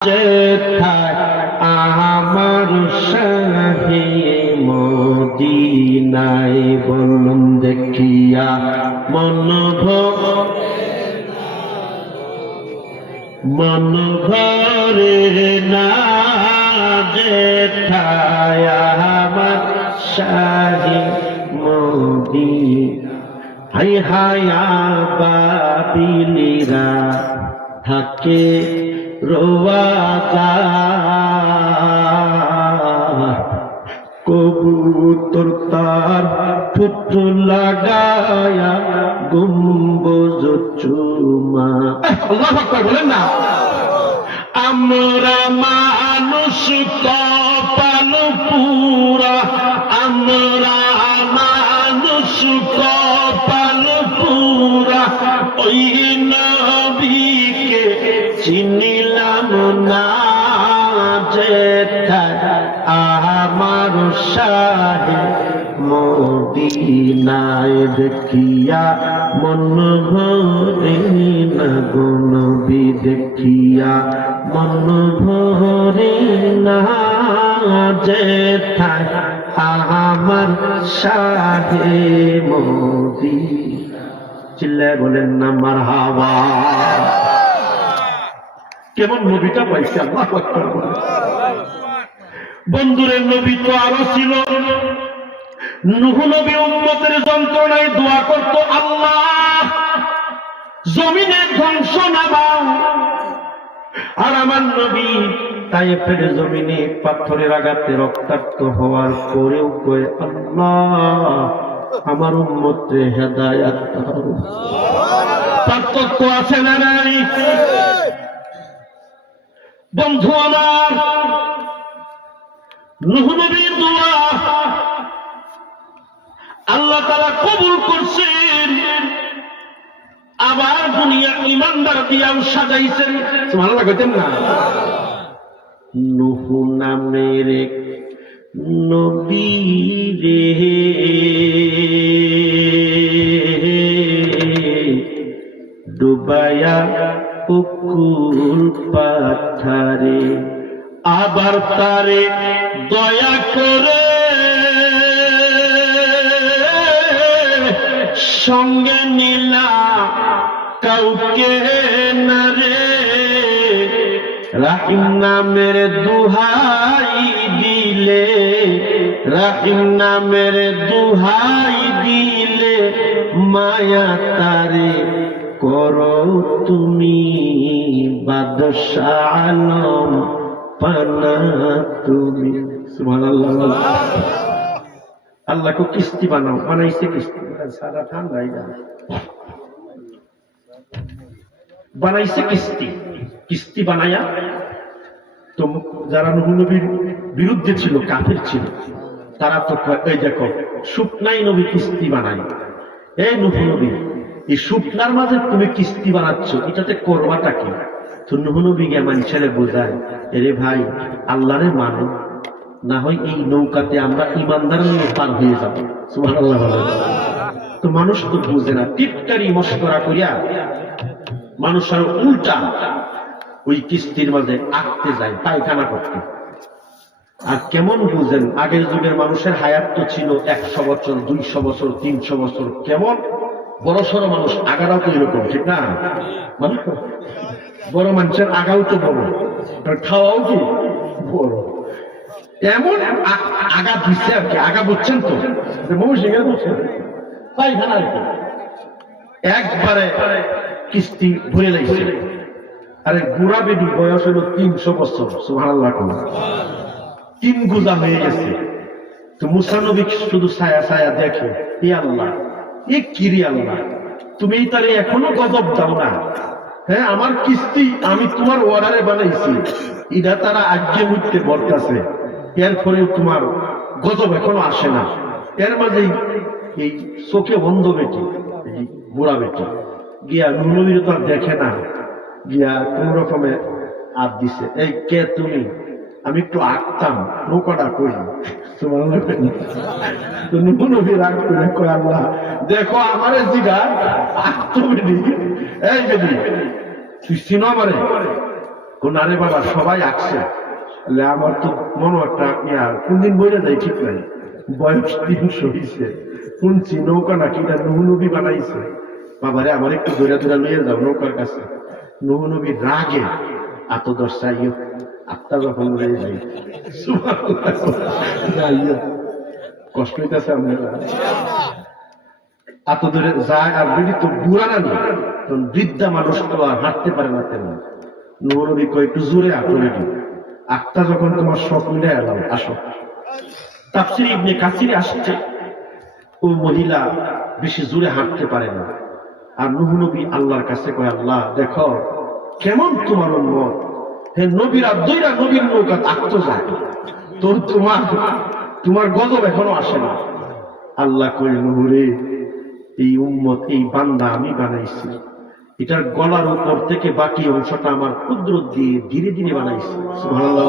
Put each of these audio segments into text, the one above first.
যেথায় আমার শাহে মদিনায় বলুন দেখিয়া মন ভরে না যেথায় আমার শাহে মদিনা হাই হায়া বাবিলিরা থাকে রোয়াদা কবুতর তার ঠোঁট লাগায়া গম্বুজ চুমা আল্লাহু আকবার বলেন না। আমরা মানুষ কপাল পুরা, আমরা মানুষ কপাল পুরা, ওই নবীকে চিনিলাম না যেথায় আমার শাহে মদিনায় দেখিয়া মন ভরে না গো নবী দেখিয়া মন ভরে না যেথায় আমার শাহে মদিনা। চিল্লায় বলেন না মারহাবা। কেমন নবীটা পাইছে আল্লাহু আকবার। বন্ধুরের নবী তো আরো ছিল। নূহ নবী উম্মতের যন্ত্রণায় দোয়া করত, আল্লাহ জমিনে ধ্বংস নামাও। আর আমার নবী তায়েফের জমিনে পাথরের আঘাতে রক্তাক্ত হওয়ার পরেও কয়, আল্লাহ আমার উম্মতকে হেদায়েত দাও। পার্থক্য আছে না নাই? বন্ধু আমার, নূহ নবীর দোয়া আল্লাহ তাআলা কবুল করছেন, আবার দুনিয়া ইমানদার দিয়াও সাজাইছেন। সুবহানাল্লাহ কইতেন না? নূহ নামের এক নবী রে ডুবায়া পুকুর পাথারে, আবার তারে দয়া করে সঙ্গে নিলা কাউকে না রে। রাহিম নামের দুহাই দিলে, রাহিম নামের দুহাই দিলে মায়া তারে করো তুমি বাদশাহ আলম পানা তুমি। সুবহানাল্লাহ। আল্লাহ কো কিস্তি বানাও, বানাইছে কিস্তি সারা ঠান্ডাই যায়, বানাইছে কিস্তি। কিস্তি বানায়া তো যারা নূহ নবীর বিরুদ্ধে ছিল, কাফের ছিল, তারা তো এই দেখো শুকনাই নবী কিস্তি বানাই। এই নূহ নবী এই শুকনার মাঝে তুমি কিস্তি বানাচ্ছ, এটাতে করবাটা কি? তো নূহ নবী গে মানুষেরে বোঝায়, এরে ভাই আল্লাহরে মানো, না হয় এই নৌকাতে আমরা ইমানদার নিয়ে পার হয়ে যাব। সুবহানাল্লাহ। তো মানুষ তো বুঝে না, টিটকারি মশকরা করিয়া মানুষ আর উল্টা ওই কিস্তির মাঝে আটতে যায় পায়খানা করতে। আর কেমন বুঝেন, আগের যুগের মানুষের হায়াত তো ছিল 100 বছর, 200 বছর, 300 বছর। কেমন বড় সড়ো মানুষ, আগারাও তো এরকম, ঠিক না? মানে বড় মানুষের আগাও তো বড়, খাওয়াও কি বড়। এমন আগা দিচ্ছে আর কি, আগা বুঝছেন তো, মৌসিংহে বুঝছেন পায়খানা আর কি। একবারে কিস্তি ভরে লাগছে। আরে গুড়া বেডি বয়স হলো 300 বছর। সুবহানাল্লাহ। 3 গুজা হয়ে গেছে। তো মুসা নবী শুধু ছায়া ছায়া দেখে, এ আল্লাহ এ কিরি আল্লাহ, তুমি তারে এখনো গজব দাও না? হ্যাঁ, আমার কিস্তি আমি তোমার অর্ডারে বানাইছি, এটা তারা আজ্ঞে মুহূর্তে বলতেছে, এরপরেও তোমার গজব এখনো আসে না। এর মাঝেই এই চোখে বন্ধ বেটি, এই বুড়া বেটি গিয়া নূহ নবীর তো আর দেখে না, গিয়া কোন রকমে আপ দিছে, এই কে তুমি? আমি একটু আঁকতাম, নৌকাটা করি। নবী রাগ করে কয়, আল্লাহ দেখো আমারে জিগা আঁকতো বেটি, এই বেটি তুই চিনো আমারে? কোন আরে বাবা সবাই আঁকছে, আমার তো মনে একটা কোনদিন বইলে যাই ঠিক নাই, বয়স 300 হয়েছে, শুনছি নৌকা নাকি না নুহু নবী বানাইছে। বাবারে আমার একটু ধরে ধরে লইয়ে যাও নৌকার কাছে। নুহু নবীর রাগে এত দশ চাইও আত্মা যখন লইয়ে যাই, কষ্ট হইতেছে আপনারা এত দূরে যায়। আর যদি তো বুড়া না তখন বৃদ্ধা মানুষ তো আর হাঁটতে পারে না তেমন। নুহু নবী কয় একটু জোরে আটলে দিই, আত্মা যখন তোমার সব মিলে এলাম আসো। তাফসীর ইবনে কাসির আসছে ওই মহিলা বেশি জোরে হাঁটতে পারে না। আর নুহু নবী আল্লাহর কাছে কয়, আল্লাহ দেখো কেমন তোমার উম্মত, হে নবীরা দুইরা নবীর নৌকা আঁকতে যায়, তো তোমার গজব এখনো আসে না। আল্লাহ কয়, নুহু রে, এই উম্মত এই বান্দা আমি বানাইছি, এটার গলার উপর থেকে বাকি অংশটা আমার কুদরত দিয়ে ধীরে ধীরে বানাইছি। সুবহানাল্লাহ।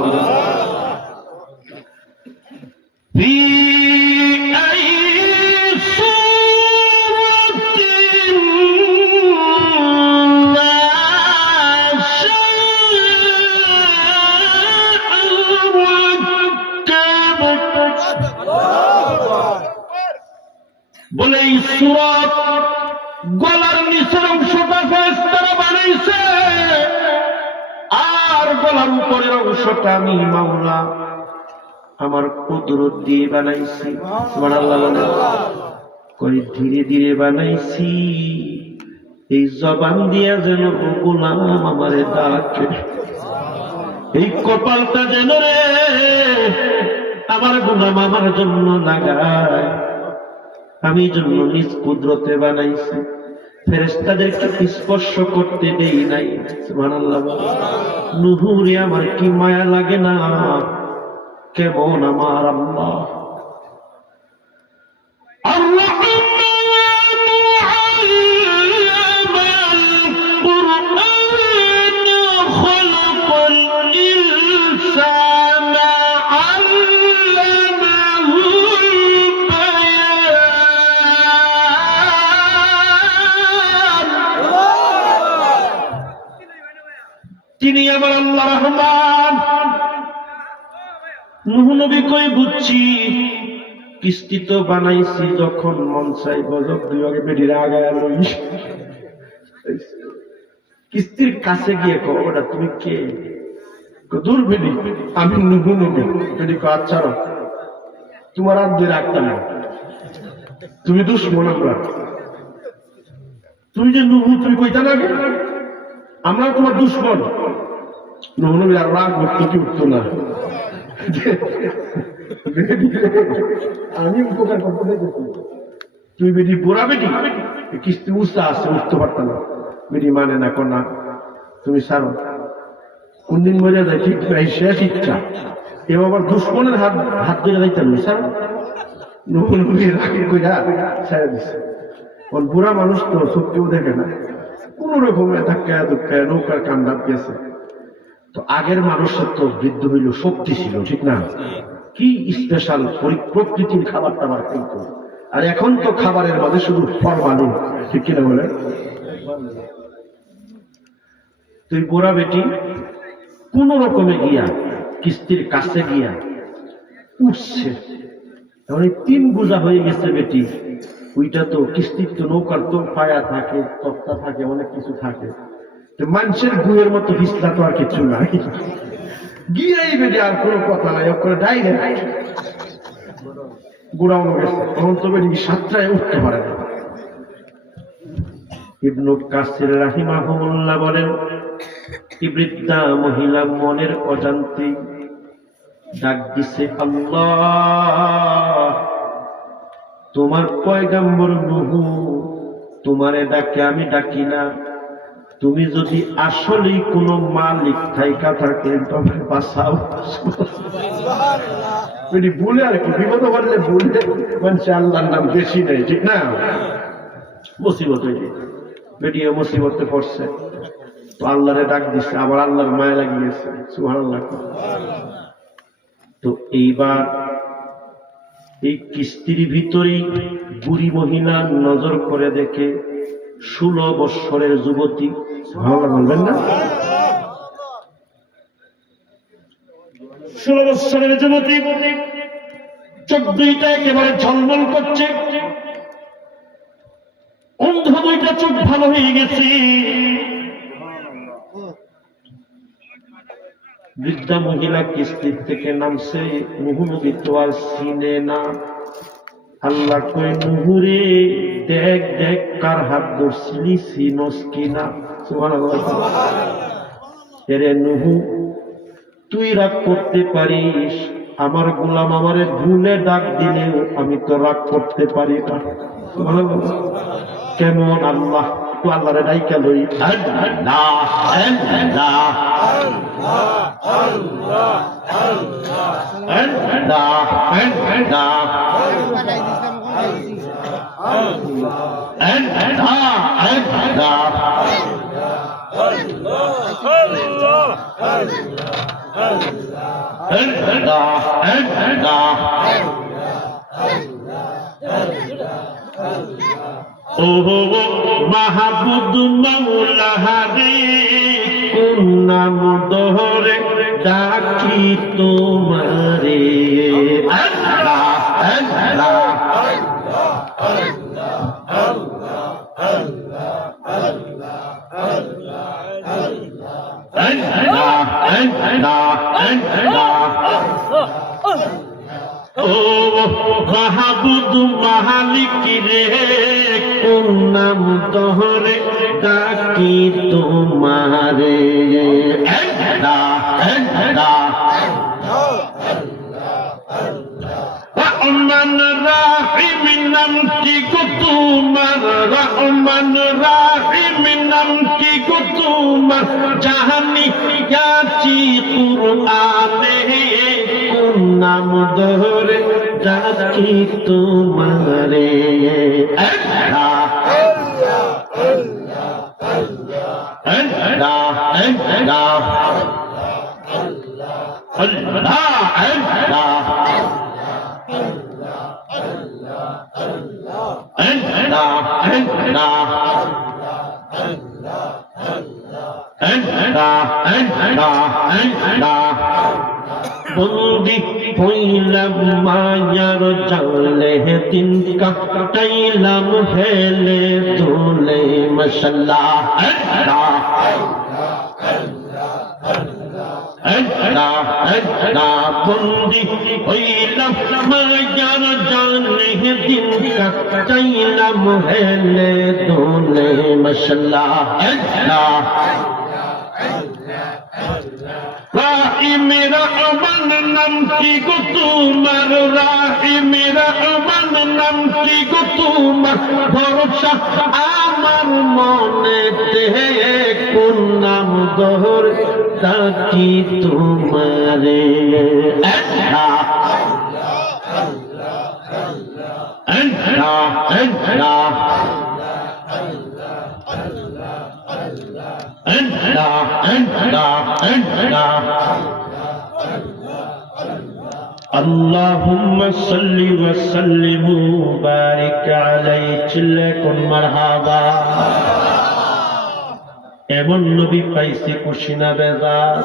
বলে এই সূরা গলার নিচের অংশটা ফেরেশতারা বানাইছে, আর গলার উপরের অংশটা আমি মাওলা আমার কুদরত দিয়ে বানাইছি। সুবহানাল্লাহ বলে কই ধীরে ধীরে বানাইছি, এই জবান দিয়া যেন গোলাম আমারে ডাকে, এই কপালটা যেন রে আমার গোলাম আমার জন্য লাগায়, আমি জন্য নিজ কুদরতে বানাইছি, ফেরেশতাদেরকে স্পর্শ করতে দেই নাই। সুবহানাল্লাহ। নুহু রে আমার কি মায়া লাগে না, কেমন আমার আল্লাহ। তিনি আমার আল্লাহ রহমান। নুহু নবী কই বুঝছি, কিস্তি তো বানাইছি, যখন মন চাই গজব দুই বেডির আগায় লই। কিস্তির কাছে গিয়ে কো, ওটা তুমি কে? দূর বেডি, আমি নুহু নবী। বেডি কো, আচ্ছা তোমার আর দুই রাখতাম না, তুমি দুশ্মন আমরা। তুমি যে নুহু, তুমি কইতা না আমরা তোমার দুশ্মন। নুহু নবী আর রাগ করতে কি উঠতো না, আমি উপকার করতে দেখেছি। তুই বেটি বুড়া বেটি, কিস্তি উঠতে আসছে, উঠতে পারত না। বেটি মানে না, কন্যা তুমি ছাড়ো, কোনদিন মরে যায় ঠিক নাই, শেষ ইচ্ছা। এও আবার দুশ্মনের হাত হাত ধরে যাইতাম ছাড়ো। নুহু নবী রাগে কইরা ছেড়ে দিচ্ছে। ওর বুড়া মানুষ তো সত্যিও দেখে না, কোন রকমের ধাক্কায় ধুক্কায় নৌকার কান্ডাপ গেছে। তো আগের মানুষের তো বৃদ্ধ হইল, শক্তি ছিল, ঠিক না? কি স্পেশাল প্রকৃতির খাবার টাবার খাইত। আর এখন তো খাবারের মাঝে শুধু ফরমালিন, ঠিক কিনা বলে? তুই বুড়া বেটি কোন রকমে গিয়া কিস্তির কাছে গিয়া উঠছে, এখন 3 বোঝা হয়ে গেছে বেটি। ওইটা তো কিস্তির তো নৌকার তো পায়া থাকে, তক্তা থাকে, অনেক কিছু থাকে। মানুষের গুয়ের মতো হিসলা তো আর কিছু নাই, গিয়েই বেটে আর কোনো কথা নাই, ওখানে ডাইরেক্ট গোড়ানো গেছে। তখন তো বেটি 7টায় উঠতে পারে না। ইবনে কাসির রাহিমাহুল্লাহ বলেন, কি বৃদ্ধা মহিলা মনের অজান্তে ডাক দিছে, আল্লাহ তোমার পয়গম্বর নুহু তোমারে ডাকে, আমি ডাকি না। তুমি যদি আসলেই কোনো মালিক থাইকা থাকে তবে বাঁচাও। বলে আর কি বিপদ পারলে বললে মানুষ আল্লাহর নাম বেশি নেই, ঠিক না? মুসিবত হয়ে বেটিও মুসিবতে পড়ছে, তো আল্লাহরে ডাক দিচ্ছে, আবার আল্লাহর মায়া লাগিয়েছে। সুবহানাল্লাহ। তো এইবার এই কিস্তির ভিতরেই বুড়ি মহিলা নজর করে দেখে 16 বৎসরের যুবতী। ভালো বলবেন না? 16 বছরের যুবতী, চোখ দুইটা একেবারে ঝলমল করছে, অন্ধ দুইটা চোখ ভালো হয়ে গেছে। বৃদ্ধা মহিলা কিস্তির থেকে নামছে, নুহু নবী তো আর চিনে না। আল্লাহ কই, নুহুরে দেখ দেখ কার হাত ধরছিলি, চিনস কিনা। সুবহানাল্লাহ। এরে নুহু, তুই রাগ করতে পারিস, আমার গোলাম আমারে ভুলে ডাক দিলেও আমি তো রাগ করতে পারি না। সুবহানাল্লাহ। কেমন আল্লাহ, তো আল্লাহরে ডাইকা লই, আল্লাহ আল্লাহ ওহো মাহবুদ মৌলা রে, কোন নাম ধরে ডাকি তোমারে। আল্লাহ আল্লাহ ও মাহবুদ মালিক রে, কোন নাম ধরে ডাকি তোমারে। রহমান রাহিম নামটি গো তোমার, রহমান রাহিম নামটি গো তোমার, জাহানি গাছি কুরআনে, কোন নাম ধরে ডাকি তোমারে। আল্লাহ আল্লাহ আল্লাহ বন্দি হইলাম মায়ার জালে, দিন কাটাইলাম হেলে তোলে মশাল্লাহ। বন্দি হইলাম মায়ার জালে, দিন কাটাইলাম হেলে তোলে মশাল্লাহ। রাহিম রহমান নামটি গো তোমার, রাহিম রহমান নামটি গো তোমার, ভরসা আমার মনেতে, কোন নাম ধরে ডাকি তোমারে। আল্লাহ আল্লাহ আল্লাহ আল্লাহুম্মা সাল্লি ওয়া সাল্লিম ওয়া বারিক আলাইহি, চিল্লে কোন মারহাবা। এমন নবী পাইছি, খুশি না বেজার?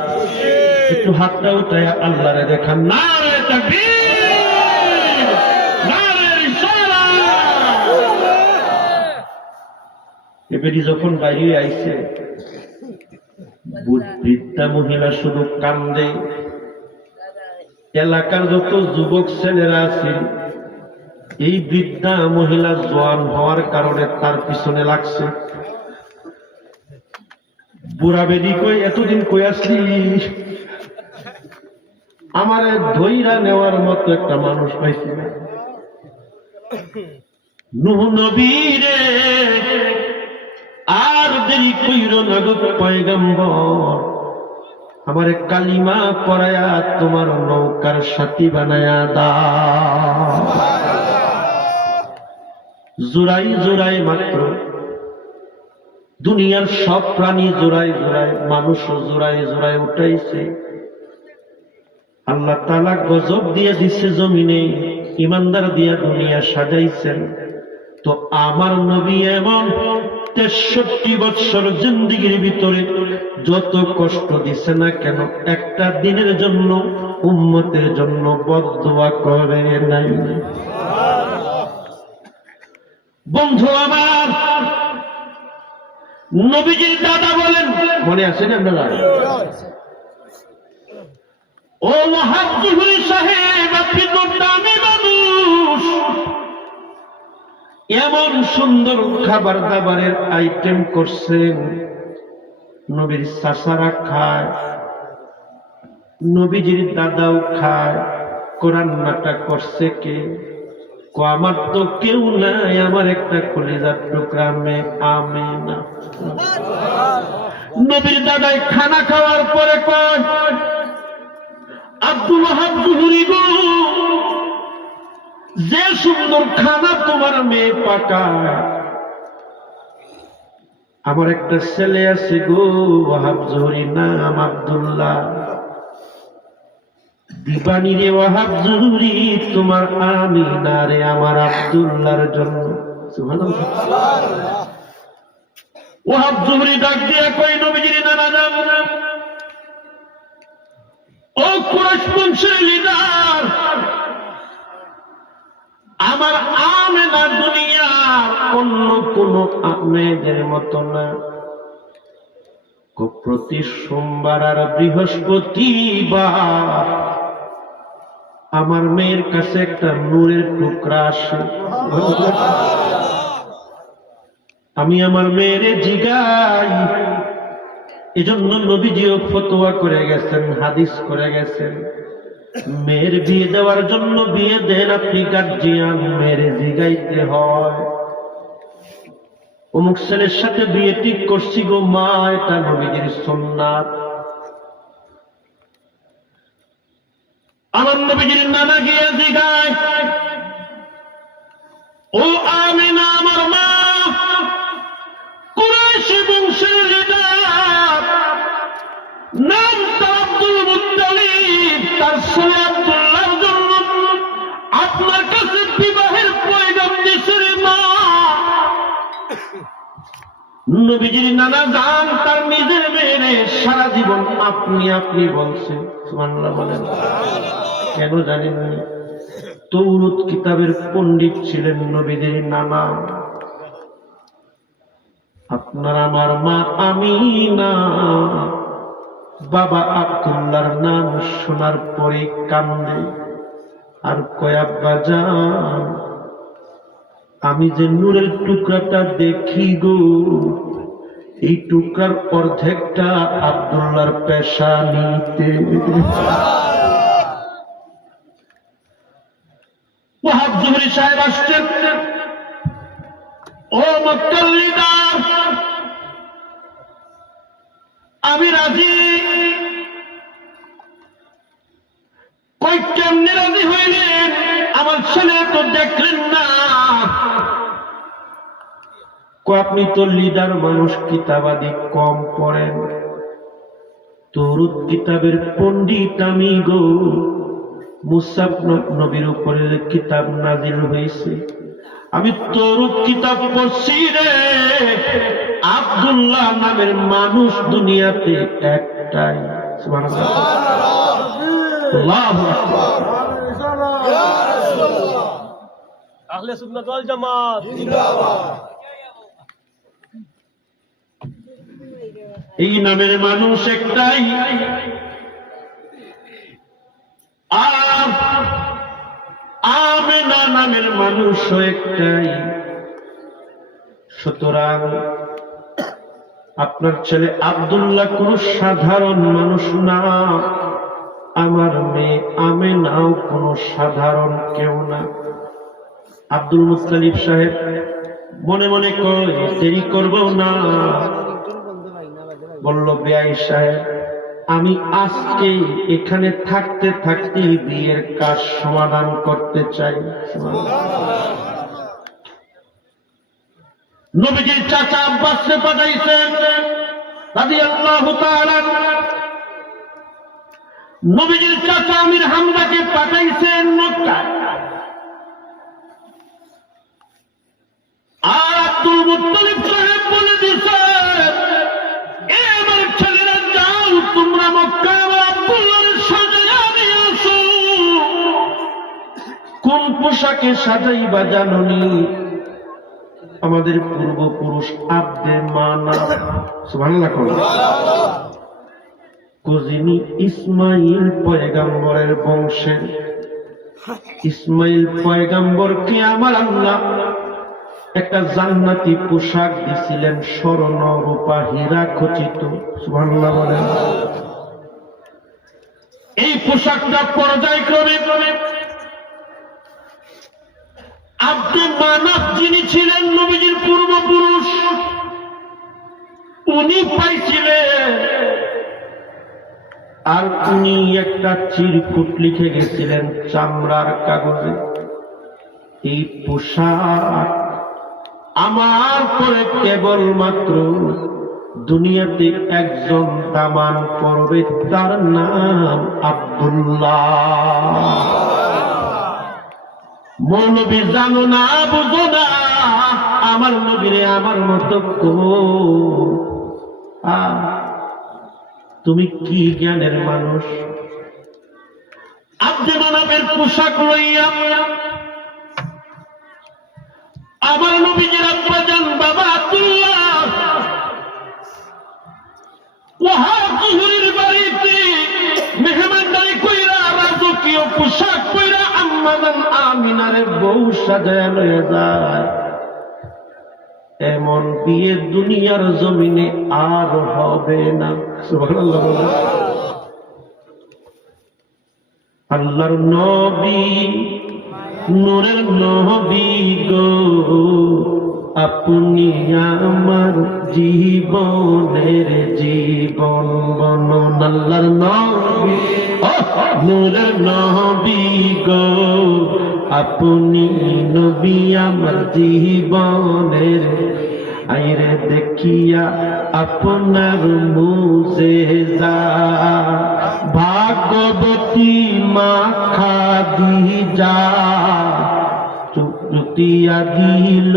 একটু হাতটা উঠায় আল্লাহরে দেখান। নারে তাকবীর, নারে রিসালাত। এবারে যখন বাইরে আইছে, বৃদ্ধা মহিলা শুধু কান্দে। এলাকার যত যুবক ছেলেরা আছে, এই বৃদ্ধা মহিলা জোয়ান হওয়ার কারণে তার পিছনে লাগছে। বুড়া বেদি কই, এতদিন কই আসলি? আমার ধৈরা নেওয়ার মতো একটা মানুষ পাইছি না। নূহ নবী রে, আর দেরি কইরো না গো পয়গম্বর, আমারে কালিমা পড়ায়া তোমার নৌকার সাথী বানায়া দাও। জোড়াই জোড়াই মাত্র, দুনিয়ার সব প্রাণী জোড়াই জোড়াই, মানুষও জোড়াই জোড়াই উঠাইছে। আল্লাহ তাআলা গজব দিয়ে দিচ্ছে জমিনে, ইমানদার দিয়া দুনিয়া সাজাইছেন। তো আমার নবী এমন 63 বছর জিন্দেগির ভিতরে যত কষ্ট দিছে না কেন, একটা দিনের জন্য উম্মতের জন্য বদদুয়া করে নাই। বন্ধু আমার, নবীজির দাদা বলেন, মনে আছে না আপনারা? ও ওয়াহাব জুহরি সাহেব, আপনি তো দামি মানুষ, এমন সুন্দর খাবার দাবারের আইটেম করছেন, নবীর চাচারা খায়, নবীজির দাদাও খায়, কোরআন নাটক করছে কে? আমার তো কেউ নাই, আমার একটা কলিজার টুকরা মেয়ে আমিনা। নবীর দাদাই খানা খাওয়ার পরে কয়, আব্দুল ওয়াহাব জুহরি গো, যে সুন্দর খানা তোমার মেয়ে পাকায়, আমার একটা ছেলে আছে গো ওয়াহাব জুহরি, নাম আব্দুল্লাহ, দিবানি রে ওয়াহাব জুহরি তোমার আমিনা রে আমার আব্দুল্লাহর জন্য। সুবহানাল্লাহ। ওয়াহাব জুহরি ডাক দিয়া কই, নবীজির নানা যান, ও কুরাইশ বংশের লিডার, আমার আমিনা দুনিয়ার অন্য কোন মেয়েদের মতো না, প্রতি সোমবার আর বৃহস্পতিবার আমার মেয়ের কাছে একটা নূরের টুকরা আসে। আমি আমার মেয়েরে জিগাই, এজন্য নবীজিও ফতোয়া করে গেছেন, হাদিস করে গেছেন, মেয়ের বিয়ে দেওয়ার জন্য বিয়ে দেন আপনি গার্জিয়ান, মেয়েরে জিগাইতে হয়, অমুক ছেলের সাথে বিয়ে ঠিক করছি গো মা, এটা নবীজির সুন্নাত। আমার নবীজির নানা গিয়ে জিগায়, ও আমিনা আমার মা, কুরাইশি বংশের লিডার, নাম তার আব্দুল মুত্তালিব, তার ছেলে আব্দুল্লাহর জন্য আপনার কাছে বিবাহের পয়গাম দিছে রে মা। নবীজির নানা জান তার নিজের মেয়ে সারা জীবন আপনি আপনি বলছে। সুবহানাল্লাহ বলেন। কেন জানেন? তৌরাত কিতাবের পণ্ডিত ছিলেন নবীজির নানা। আপনার আমার মা আমিনা বাবা আব্দুল্লাহর নাম শোনার পরে কান্দে আর কয়, আব্বা জান, আমি যে নূরের টুকরাটা দেখি গো, এই টুকরার অর্ধেকটা আব্দুল্লাহর পেশানিতে। ওয়াহাব জুহরি সাহেব আসছেন, ও মক্কার লিডার, আমি রাজি। কই কেমনে রাজি হইলেন? আমার ছেলে তো দেখলেন না। আপনি তো লিডার মানুষ, কিতাবাদি কম পড়েন, তৌরাত কিতাবের পণ্ডিত আমি গো। মুসা নবীর উপরে কিতাব নাজিল হয়েছে, আমি তৌরাত কিতাব পড়ছি রে। আব্দুল্লাহ নামের মানুষ দুনিয়াতে একটাই। সুবহানাল্লাহ। আল্লাহু আকবার। আহলে সুন্নাত ওয়াল জামাত জিন্দাবাদ। এই নামের মানুষ একটাই, আর আমিনা নামের মানুষ একটাই। সুতরাং আপনার ছেলে আব্দুল্লাহ কোন সাধারণ মানুষ না, আমার মেয়ে আমিনাও কোন সাধারণ কেউ না। আব্দুল মুত্তালিব সাহেব মনে মনে কয়, দেরি করব না। বলল, বেয়াই সাহেব, আমি আজকে এখানে থাকতে থাকতে বিয়ের কাজ সমাধান করতে চাই। নবীজির চাচা আব্বাসকে পাঠাইছেন রাদিয়াল্লাহু তাআলা। নবীজির চাচা আমির হামজাকে পাঠাইছেন মক্কায়। আর আব্দুল মুত্তালিব সাহেব বলে পোশাকে সাজাইবা জাননি আমাদের পূর্বপুরুষ আব্দে মানা সুবহানাল্লাহ কোজিনি ইসমাইল পয়গাম্বরের বংশের ইসমাইল পয়গাম্বরকে আমার আল্লাহ একটা জান্নাতি পোশাক দিছিলেন স্বর্ণ রূপা হীরা খচিত সুবহানাল্লাহ বলেন এই পোশাকটা পর্যায়ক্রমে আব্দে মানাফ যিনি ছিলেন নবীজির পূর্বপুরুষ উনি পাইছিলেন আর উনি একটা চিরকুট লিখে গেছিলেন চামড়ার কাগজে এই পোশাক আমার পরে কেবলমাত্র দুনিয়াতে একজন দামান করবে তার নাম আব্দুল্লাহ মৌলবী জানো না বুঝো না আমার নবীরে আমার মতো তুমি কি জ্ঞানের মানুষ আব্দে মানাফের পোশাক লইয়া আমার নবীজির আব্বা জান বাবা আব্দুল্লাহ ওয়াহাবুর বাড়িতে মেহমানদারি কইরা রাজকীয় পোশাক পইরা আম্মা জান আমিনারে বউ সাজায় লয়ে যায় এমন বিয়ে দুনিয়ার জমিনে আর হবে না সুবহানাল্লাহ আল্লাহর নবী নূরের নবী গো আপনি আমার জীবনের জীবন বনন আল্লাহর নবী নূরের নবী গো আপনি নবী আমার জীবনের আইরে দেখিয়া আপনার মুজেজা ভাগবতী মাখা দিজা চুতিয়া দিল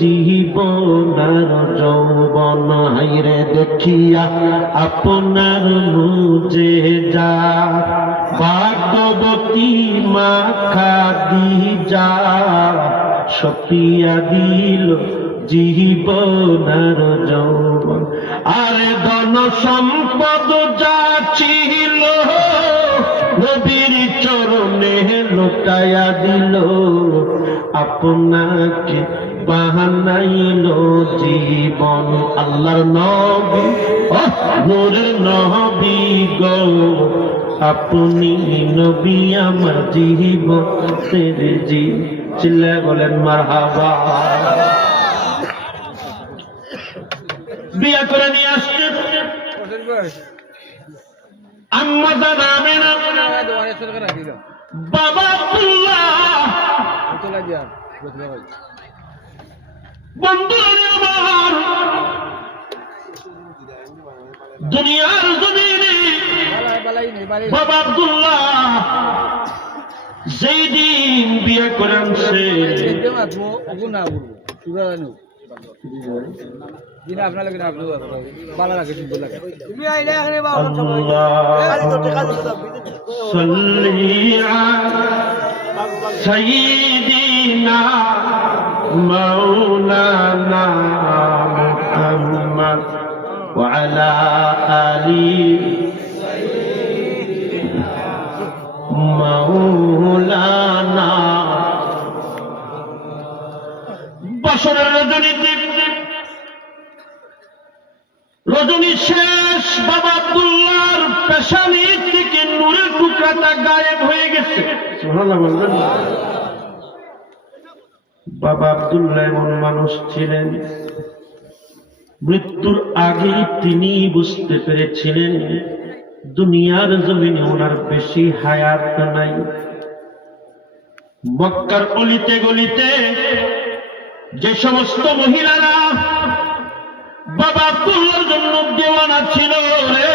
জীবনার যৌবন হাইরে দেখিয়া আপনার মুজেজা ভাগবতী মাখা দিজা সপিয়া দিল জীবনার যৌবন আরে ধন সম্পদ যা ছিল নবীর চরণে লুটায়া দিল আপনাকে বাহানাইল জীবন আল্লাহর নবী নূরের নবী গো আপনি নবী আমার জীবন তেরে জি চিল্লা বলেন মারহাবা বিয়া করে নিয়ে আসছে আম্মা জান আমিনা বাবা আব্দুল্লাহ বন্ধুরা আমার দুনিয়ার জমিনে বাবা আব্দুল্লাহ যেই দিন বিয়ে করে আনছে سيدنا مولانا محمد وعلى آله مولانا বছরের রজনী শেষ বাবা আব্দুল্লাহর পেশানি থেকে নূরের টুকরাটা গায়েব হয়ে গেছে সুবহানাল্লাহ বলবেন বাবা আব্দুল্লাহ এমন মানুষ ছিলেন মৃত্যুর আগে তিনি বুঝতে পেরেছিলেন দুনিয়ার জমিনে ওনার বেশি হায়াত নাই মক্কার অলিতে গলিতে যে সমস্ত মহিলারা বাবা আব্দুল্লাহর জন্য দেওয়ানা ছিল রে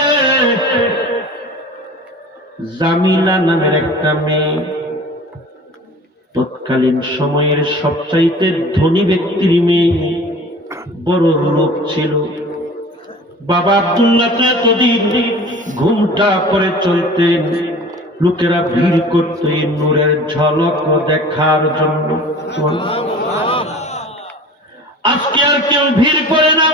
জামিলা নামের একটা মেয়ে তৎকালীন সময়ের সবচাইতে ধনী ব্যক্তির মেয়ে বড় লোক ছিল বাবা আব্দুল্লাহ তো এতদিন ঘুমটা করে চলতেন লোকেরা ভিড় করতো এই নূরের ঝলক দেখার জন্য। আজকে আর কেউ ভিড় করে না।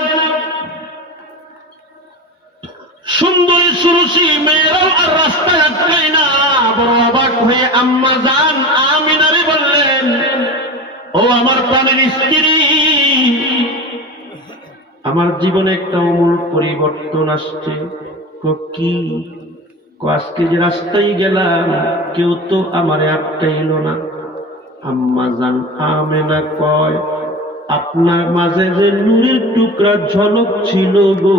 সুন্দরী সুরুষি মেয়েরাও আর রাস্তায় আটকায় না। বড় অবাক হয়ে আম্মা জান আমিনারে বললেন, ও আমার প্রাণের স্ত্রী, আমার জীবনে একটা অমূল পরিবর্তন আসছে। কি? আজকে যে রাস্তায় গেলাম কেউ তো আমারে আটকাইল না। আম্মা জান আমেনা কয়, আপনার মাঝে যে নূরের টুকরা ঝলক ছিল গো,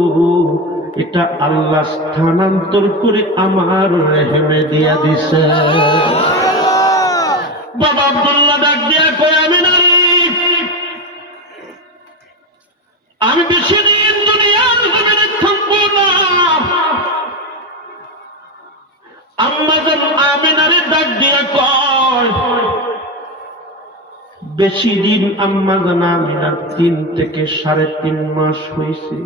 এটা আল্লাহ স্থানান্তর করে আমার রেহেমে দিয়া দিছে। বাবা আব্দুল্লাহ ডাক দিয়া কয়, আমি বেশি দিন দুনিয়ার জমিনে থাকবো না। আম্মা জান আমিনারে ডাক দিয়া কয়, বেশি দিন আম্মা জান আমিনার 3 থেকে 3.5 মাস হয়েছে।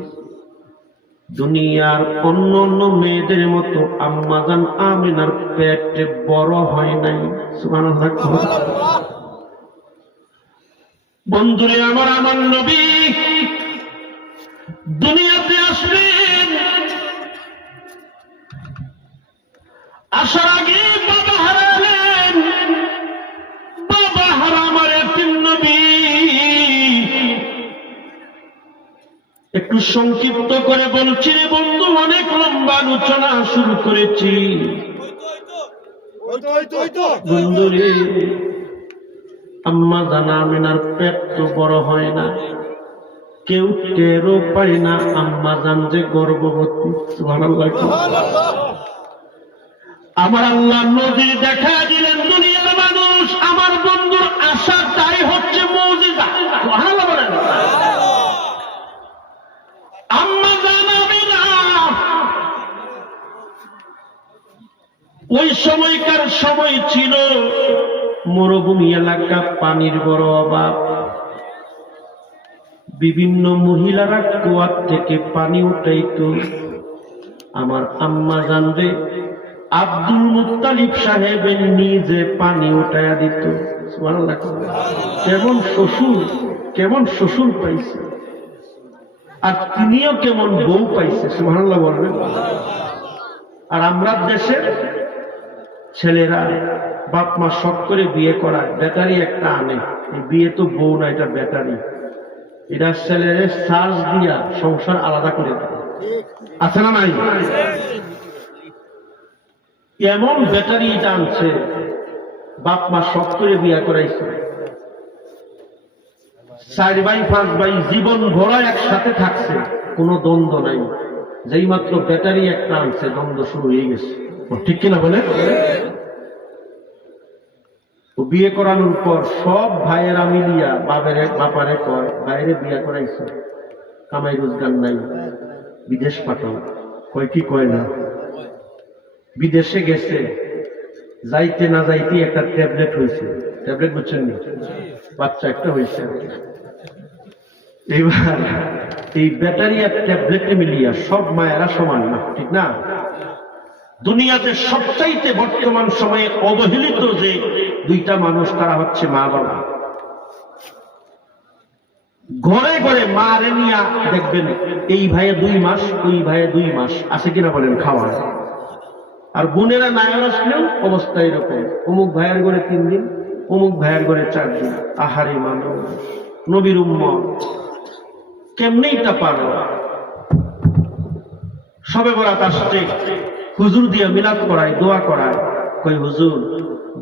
দুনিয়ার অন্য অন্য মেয়েদের মতো আম্মা জান আমিনার পেট বড় হয় নাই। সুবহানাল্লাহ। বন্ধুরে আমার, আমার নবী দুনিয়াতে আসবেন, আসার আগে বাবা হারালেন। বাবা হারা আমার এতিম নবী। একটু সংক্ষিপ্ত করে বলছি রে বন্ধু, অনেক লম্বা আলোচনা শুরু করেছি। বন্ধুরে, আম্মা জান আমিনার পেট তো বড় হয় না, কেউ টেরও পায় না আম্মা জান যে গর্ভবতী। সুবহানাল্লাহ। আমার আল্লাহ নজির দেখা দিলেন দুনিয়ার মানুষ। আমার বন্ধুর আশাটাই হচ্ছে মুজিজা। সুবহানাল্লাহ বলেন। আম্মা জান আমিনা ওই সময়কার সময় ছিল মরুভূমি এলাকা, পানির বড় অভাব। বিভিন্ন মহিলারা কুয়ার থেকে পানি উঠাইতো। আমার আম্মা জানবে আব্দুল মুত্তালিব সাহেবের নিজে পানি উঠাইয়া দিত। সুবহানাল্লাহ। কেমন শ্বশুর পাইছে, আর তিনিও কেমন বউ পাইছে। সুবহানাল্লাহ বলবেন। আর আমরা দেশের ছেলেরা বাপ মা শখ করে বিয়ে করায়, ব্যাটারি একটা আনে। এই বিয়ে তো বউ না, এটা ব্যাটারি। এটা ছেলের চার্জ দিয়া সংসার আলাদা করে দেয়। আছে না নাই? এমন ব্যাটারি এটা আনছে, বাপ মা শখ করে বিয়ে করাইছে। 4 ভাই 5 ভাই জীবন ভরা একসাথে থাকছে, কোনো দ্বন্দ্ব নাই। যেই মাত্র ব্যাটারি একটা আনছে, দ্বন্দ্ব শুরু হয়ে গেছে। ঠিক কিনা বলে? বিয়ে করানোর পর সব ভাইয়েরা মিলিয়া বাপারে কয়, বাইরে বিয়ে করাইছে, কামাই রোজগার নাই, বিদেশ পাঠাও। কয় কি কয় না? বিদেশে গেছে, যাইতে না যাইতে একটা ট্যাবলেট হয়েছে। ট্যাবলেট বুঝছেন নি? বাচ্চা একটা হয়েছে। এইবার এই ব্যাটারি আর ট্যাবলেটে মিলিয়া সব মায়েরা সমান না, ঠিক না? দুনিয়াতে সবচাইতে বর্তমান সময়ে অবহেলিত যে 2টা মানুষ, তারা হচ্ছে মা বাবা। ঘরে ঘরে মা রে নিয়া দেখবেন এই ভাইয়ে 2 মাস, ওই ভাইয়ে 2 মাস আছে কিনা বলেন খাওয়া। আর বোনেরা নায়ার আসলেও অবস্থা এরকম, অমুক ভাইয়ের ঘরে 3 দিন, অমুক ভাইয়ের ঘরে 4 দিন। আহারে মানুষ, নবীর উম্মত কেমনেই তা পারো। সবে বরাত আসছে, হুজুর দিয়ে মিলাদ করায়, দোয়া করায়। কই হুজুর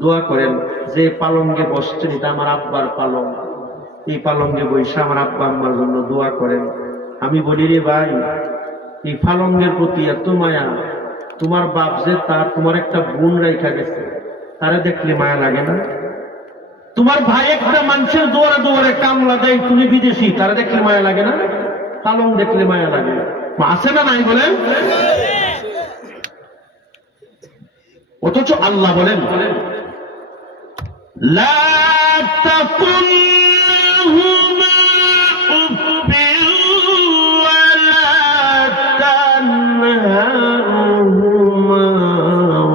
দোয়া করেন, যে পালঙ্গে বসছেন এটা আমার আব্বার পালং, এই পালঙ্গে বসে আমার আব্বা আম্মার জন্য দোয়া করেন। আমি বলি রে ভাই, এই পালঙ্গের প্রতি এত মায়া, তোমার বাপ যে তার তোমার একটা বোন রাইখা গেছে, তারে দেখলে মায়া লাগে না? তোমার ভাই একটা মানুষের দুয়ারে দুয়ারে কামলা দেয়, তুমি বিদেশি, তারা দেখলে মায়া লাগে না? পালং দেখলে মায়া লাগে। আছে না নাই বলেন? অথচ আল্লাহ বলেন, লা তাকুল লাহুমা উফফিন ওয়া লা তানহারহুমা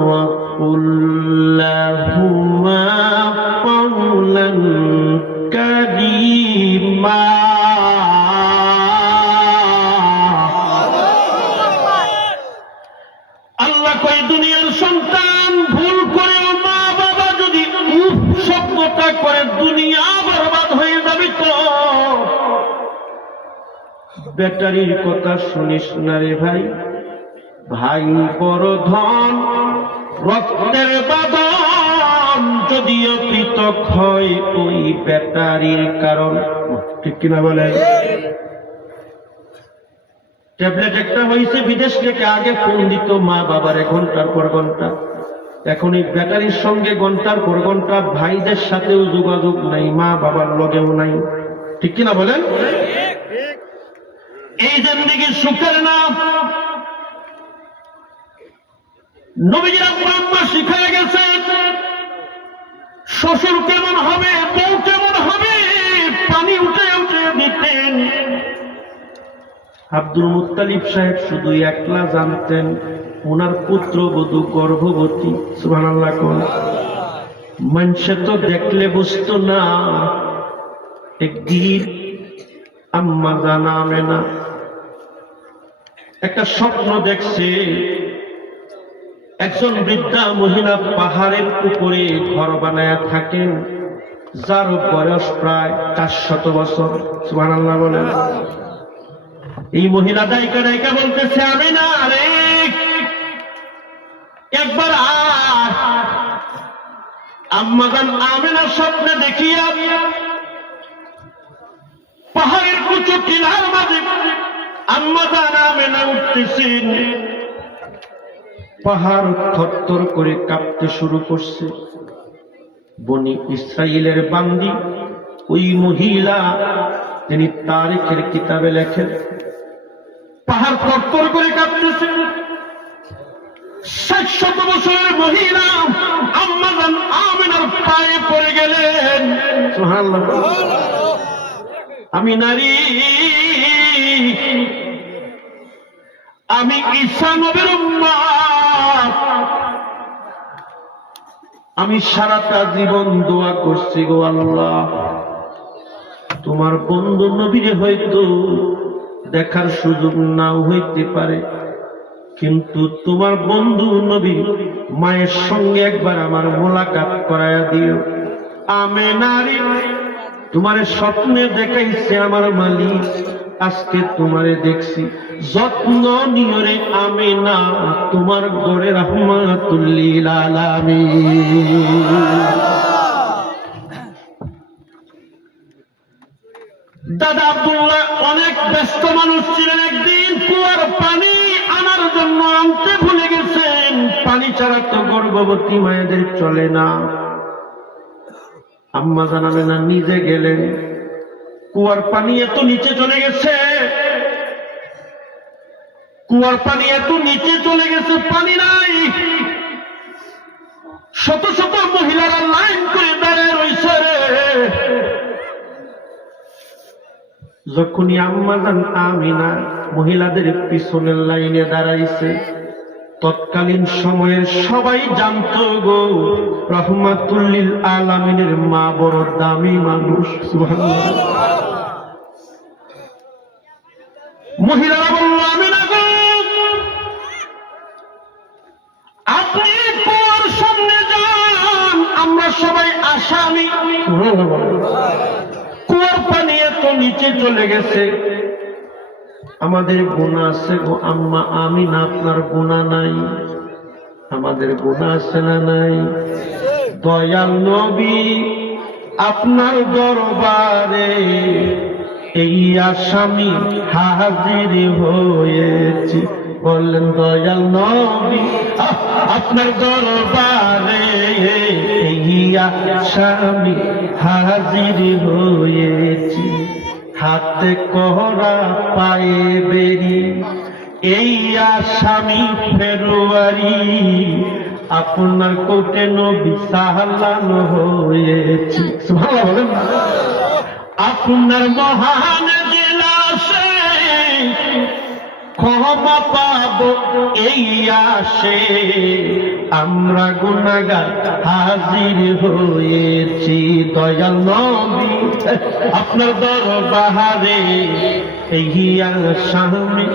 ওয়া কুল সন্তান ভুল করেও মা বাবা যদি শব্দটা করে দুনিয়া বরবাদ হয়ে যাবে তো ব্যাটারির কথা শুনিস না রে ভাই। ভাই বড় ধন রক্তের বাঁধন যদিও পৃথক হয় ওই ব্যাটারির কারণ। ঠিক কিনা বলে? ট্যাবলেট একটা হয়েছে বিদেশ থেকে, আগে ফোন দিত মা বাবারে ঘন্টার পর ঘন্টা, এখন এই ব্যাটারির সঙ্গে ঘন্টার পর ঘন্টা ভাইদের সাথেও যোগাযোগ নাই, মা বাবার লগেও নাই। ঠিক কিনা বলেন? এই জিন্দেগি সুখের নাম। নবীজির আব্বা আম্মা শিখায় গেছে শ্বশুর কেমন হবে, বউ কেমন হবে, পানি উঠে উঠে দিতেন। আব্দুল মুত্তালিব সাহেব শুধু একলা জানতেন ওনার পুত্রবধূ গর্ভবতী। সুবহানাল্লাহ কোন মানুষে তো দেখলে বুঝতো না। একদিন আম্মা জানা আমেনা একটা স্বপ্ন দেখছে, একজন বৃদ্ধা মহিলা পাহাড়ের উপরে ঘর বানায়া থাকেন, যার বয়স প্রায় 400 বছর। সুবহানাল্লাহ বলেন। এই মহিলা ডাইকা ডাইকা বলতেছে, আমিনা রে একবার আম্মাজান আমিনা স্বপ্নে দেখিয়া পাহাড়ের কুচু টিলার মাঝে আম্মাজান আমিনা উঠতেছেন। পাহাড় থরথর করে কাঁপতে শুরু করছে। বনি ইসরাইলের বান্দি ওই মহিলা, তিনি তারিখের কিতাবে লেখেন পাহাড় থরথর করে কাঁপতেছে। 600 বছরের মহিলা আম্মাজান আমিনার পায়ে পড়ে গেলেন। সুবহানাল্লাহ। আমি নারী, আমি ঈসা নবীর উম্মত, আমি সারাটা জীবন দোয়া করছি গো আল্লাহ, তোমার বন্ধু নবীরে হয়তো দেখার সুযোগ নাও হইতে পারে, কিন্তু তোমার বন্ধু নবী মায়ের সঙ্গে একবার আমার মোলাকাত করায়া দিও। আমেনারি তোমারে স্বপ্নে দেখাইছে আমার মালিক, আজকে তোমারে দেখছি, যত্ন নিয়রে আমেনা, তোমার গড়ে রাহমাতুল লিল আলামিন। দাদা আব্দুল্লাহ অনেক ব্যস্ত মানুষ ছিলেন, একদিন কুয়ার পানি আনার জন্য আনতে ভুলে গেছেন। পানি ছাড়া তো গর্ভবতী মায়েদের চলে না। আম্মা জানাবে না, নিজে গেলেন, কুয়ার পানি এত নিচে চলে গেছে, কুয়ার পানি এত নিচে চলে গেছে, পানি নাই। শত শত মহিলারা লাইন করে দাঁড়িয়ে রয়েছে রে। যখনই আম্মাজান আমিনা মহিলাদের পিছনের লাইনে দাঁড়াইছে, তৎকালীন সময়ের সবাই জানতো গো রাহমাতুল লিল আলামিনের মা বড় দামি মানুষ। সুবহানাল্লাহ। মহিলারা বলল, আমিনা গো আপনি কুয়ার সামনে যান, আমরা সবাই আসামি। কুয়ার পানি এত নিচে চলে গেছে, আমাদের গুনাহ আছে গো আম্মা আমিনা, আপনার গুনাহ নাই? আমাদের গুনাহ আছে না নাই? দয়াল নবী আপনার দরবারে এই আসামি হাজির হয়েছি। বললেন দয়াল নবী আপনার দরবারে এই আসামি হাজির হয়েছি। হাতে করা পায়ে বেরি এই আসামি ফেব্রুয়ারি, আপনার কোটে নবী সালানো হয়েছি। সুবহানাল্লাহ বলেন। আপনার মহান জেলাসে ক্ষমা পাবো এই আশে, আমরা গুনাহগার হাজির হয়েছি। দয়াল নবী আপনার দরবারে এই আসামি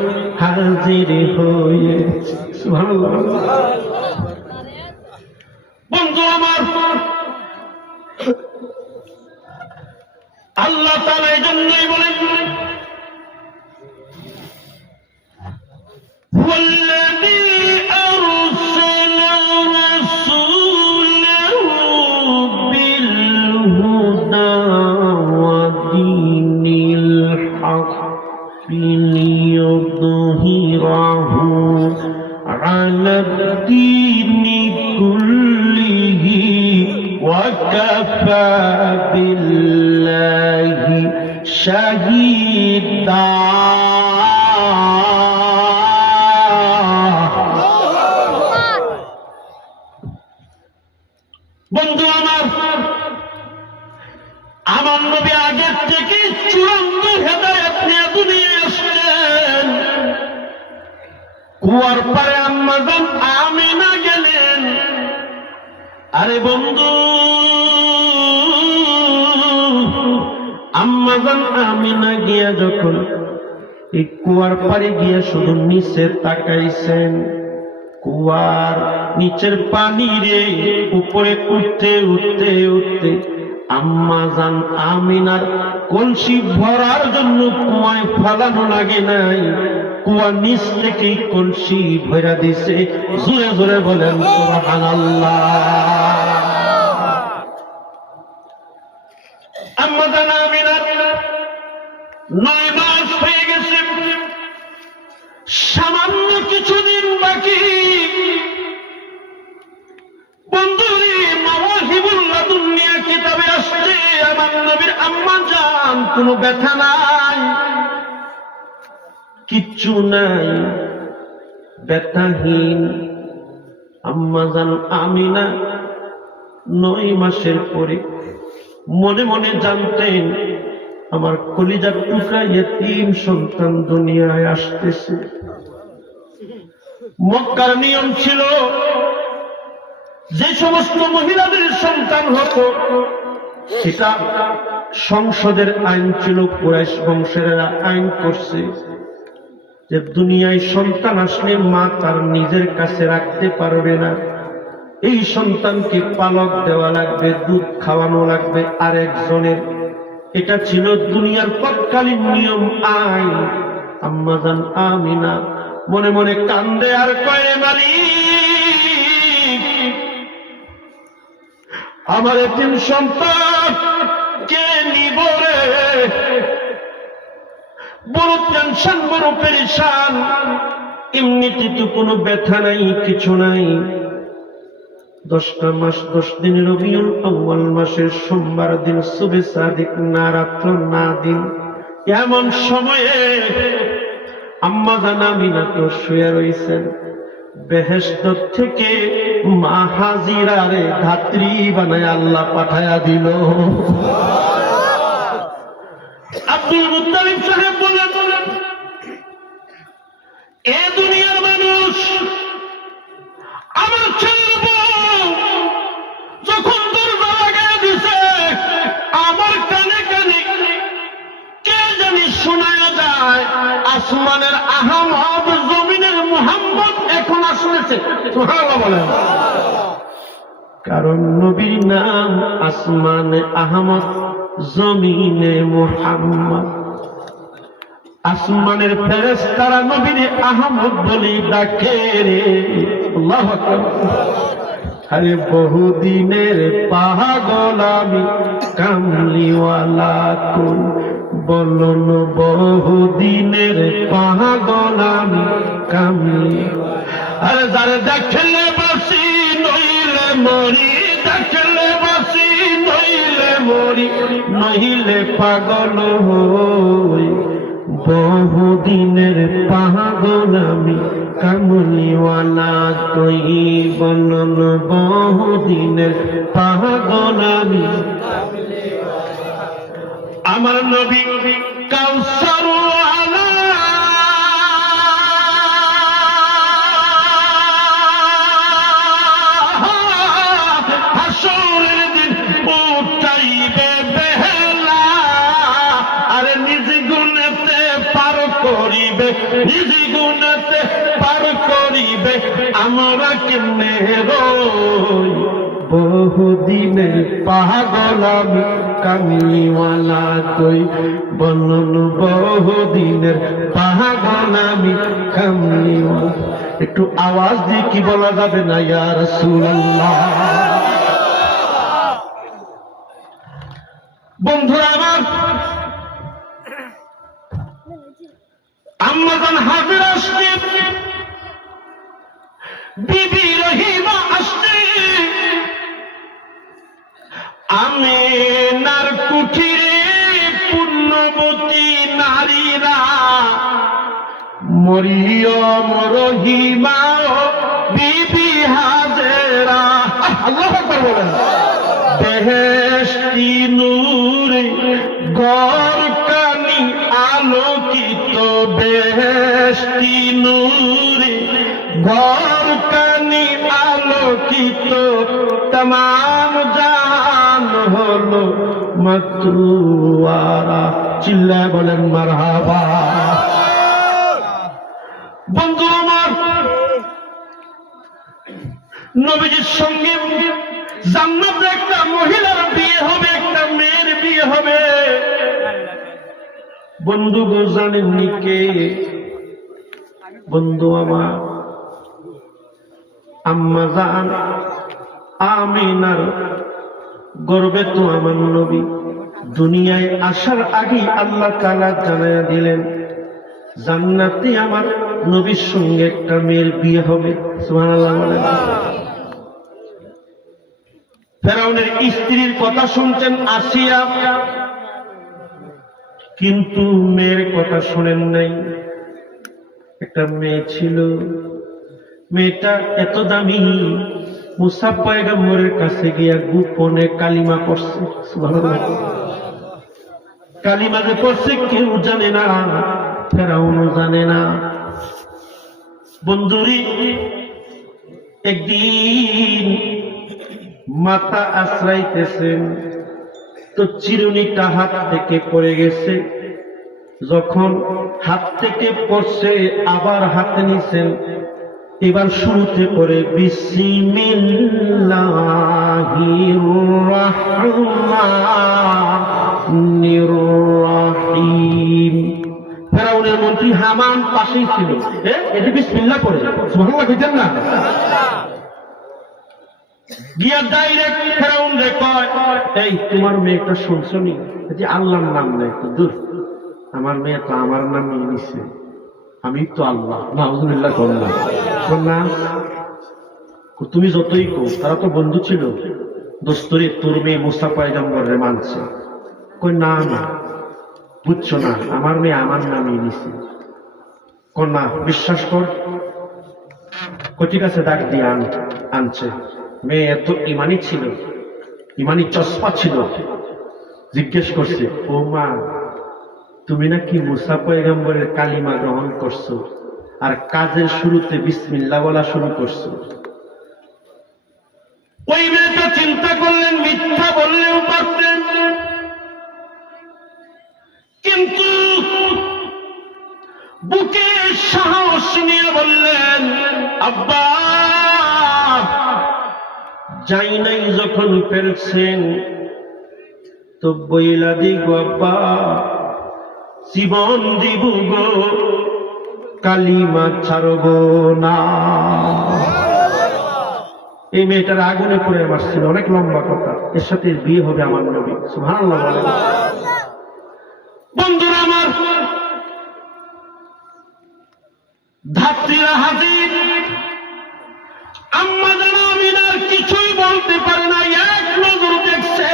হাজির হয়েছি। সুবহানাল্লাহ। বন্ধু আমার, আল্লাহ তাআলা এই জন্যই বলেন ওয়াল্লাযী আরসালা রাসূলাহু বিল হুদা ওয়া দীনিল হাক্কি লিইয়ুযহিরাহু আলা দ্বীনি কুল্লিহি ওয়া কাফা বিল্লাহি শাহীদা। বন্ধু আমার, আমার নবী আগের থেকে চূড়ান্ত হেদায়েত নিয়ে দুনিয়ায় আসলেন। কুয়ার পারে আম্মাজান আমিনা গেলেন। আরে বন্ধু, আম্মাজান আমিনা গিয়া যখন এই কুয়ার পারে গিয়া শুধু নিচে তাকাইছেন, কুয়ার নিচের পানি রে উপরে উঠতে উঠতে উঠতে আম্মাজান আমিনার কলসি ভরার জন্য কুয়ায় ফালানো লাগে নাই, কুয়া নিচ থেকেই কলসি ভরা দিছে। জোরে জোরে বলেন সুবহানাল্লাহ। আম্মাজান আমিনার 9 মাস হয়ে গেছে, সামান্য কিছুদিন বাকি। বন্ধুরে, মাওয়াহিবুল লাদুনিয়া কিতাবে আসছে আমার নবীর আম্মাজান কোনো ব্যথা নাই, কিচ্ছু নাই, ব্যথাহীন। আম্মাজান আমিনা 9 মাসের পরে মনে মনে জানতেন আমার কলিজার টুকরা ইয়েতিম সন্তান দুনিয়ায় আসতেছে। মক্কার নিয়ম ছিল যে সমস্ত মহিলাদের সন্তান হতো, সেটা সংসদের আইন ছিল, কুরাইশ বংশেরা আইন করছে যে দুনিয়ায় সন্তান আসলে মা তার নিজের কাছে রাখতে পারবে না, এই সন্তানকে পালক দেওয়া লাগবে, দুধ খাওয়ানো লাগবে আরেকজনের। এটা ছিল দুনিয়ার তৎকালীন নিয়ম, আইন। আম্মাজান আমিনা মনে মনে কান্দে আর কয়ে, মালিক, আমার এতিম সন্তান কে নিব রে? বড় টেনশন, বড় পেরেশান। এমনিতে তো কোনো ব্যথা নাই, কিছু নাই। 10টা মাস 10 দিন রবিউল আউয়াল মাসের সোমবার দিন, সুবে সাদিক না, রাত্র না দিন, এমন সময়ে আম্মাজান আমিনা তো শুয়ে রয়েছেন। বেহেশত থেকে মা হাজিরারে ধাত্রী বানায় আল্লাহ পাঠায়া দিল। আব্দুল মুত্তালিব সাহেব বলেন, এ দুনিয়ার মানুষ, আমার ছেলের বউ যখন দরজা লাগায় দিছে, আমার কানে কানে কে জানি শোনায়া যায় আসমানের আহমদ, জমিনের মুহাম্মদ এখন আসতেছে। সুবহানাল্লাহ বলেন। কারণ নবীর নাম আসমানে আহমদ, জমিনে মুহাম্মদ। আসমানের ফেরেশতারা নবীরে আহমদ বলে ডাকে রে। আল্লাহু আকবার। আরে বহুদিনের পাগল আমি, কামলিওয়ালা কোন বলুন, বহুদিনের পাগল আমি, কামলি। আরে যারে দেখলে বাসি নইলে মরি, দেখলে বাসি নইলে মরি, নইলে পাগল হই। বহুদিনের পাগল আমি, কামলিওয়ালা কই বলুন, বহুদিনের পাগল আমি। আমার নবী কাউসারওয়ালা, হাসরের দিন উঠাইবে বেহেলা। আরে নিজ গুণেতে পার করিবে, নিজ গুণেতে পার করিবে, আমরা কেমনে রই। বহুদিনের পাগল আমি কামলিওয়ালা তুই বলল বহুদিনের পাগল আমি কামলিওয়ালা। একটু আওয়াজ দিয়ে কি বলা যাবে না ইয়া রাসূলুল্লাহ? বন্ধুরা আমার, আম্মাজান হাজেরা আসতে, বিবি রহিমা আসতে, আমিনার কুঠিরে পুণ্যবতী নারীরা মরিয়ম রহিমা ও বিবি হাজেরা, আল্লাহু আকবার বলেন, বেহেশতি নূরে গরকানি আলোকিত, বেহেশতি নূরে গরকানি আলোকিত, तमाम জান হলো মাতরুয়ারা। চিল্লায় বলেন মারহাবা। বন্ধু আমার, নবীজির সঙ্গে জান্নাতে একটা মহিলার বিয়ে হবে, একটা মেয়ের বিয়ে হবে। বন্ধু গো জানেননি কে? বন্ধু আমার, আম্মা জান আমিনার গর্বে তো আমার নবী দুনিয়ায় আসার আগে আল্লাহ তাআলা জানায়া দিলেন জান্নাতে আমার নবীর সঙ্গে একটা মেয়ের বিয়ে হবে। সুবহানাল্লাহ বলেন। ফেরাউনের স্ত্রীর কথা শুনছেন আসিয়া, কিন্তু মেয়ের কথা শুনেন নাই। একটা মেয়ে ছিল, মেয়েটা এত দামি, মুসা পয়গম্বরের কাছে গিয়া গোপনে কালিমা পড়ছে। সুবহানাল্লাহ। কালিমা যে পড়ছে কেউ জানে না, ফেরাউনও জানে না। বন্ধুরি, একদিন মাথা আশ্রাইতেছেন তো চিরুনিটা হাত থেকে পড়ে গেছে। যখন হাত থেকে পড়ছে আবার হাতে নিছেন, এবার শুরুতে পড়ে বিসমিল্লাহির রাহমানির রাহিম। ফেরাউনের মন্ত্রী হামান পাশেই ছিল, এটি বিসমিল্লাহ পড়ে। সুবহানাল্লাহ কইতেন না? গিয়া ডাইরেক্ট ফেরাউন রে কয়, এই তোমার মেয়েটা শুনছো নি? এটি আল্লাহর নাম নেই তো, দূর, আমার মেয়ে তো আমার নাম নিয়ে নিছে, আমি তো আল্লাহ। নাউযুবিল্লাহ করলাম না। তুমি যতই কো, তারা তো বন্ধু ছিল, দোস্তরে তোর মেয়ে মুসা পয়গম্বরের মানছে। কই না না, বুঝছো না, আমার মেয়ে আমার নাম নিয়ে নিছে। কন্যা বিশ্বাস কর। ঠিক আছে, ডাক দিয়ে আনছে। মেয়ে এত ইমানি ছিল, ইমানি চশমা ছিল। জিজ্ঞেস করছে, ও মা, তুমি নাকি মুসা পয়গম্বরের কালিমা গ্রহণ করছো আর কাজের শুরুতে বিসমিল্লাহ বলা শুরু করছো? ওই মেয়েটা চিন্তা করলেন মিথ্যা বললেও পারতেন, কিন্তু বুকে সাহস নিয়ে বললেন, আব্বা, যাই নাই যখন ফেলছেন তো বইলা দিগ আব্বা, জীবন দিব গো, কালিমা ছাড়ব না। এই মেয়েটার আগুনে পড়ে মারছিল, অনেক লম্বা কথা, এর সাথে বিয়ে হবে আমার নবী। সুবহানাল্লাহ বলেন। বন্ধুরা আমার, ধাত্রীরা হাজির। আম্মা জান আমিনার কিছুই বলতে পারে না, এক নজর দেখছে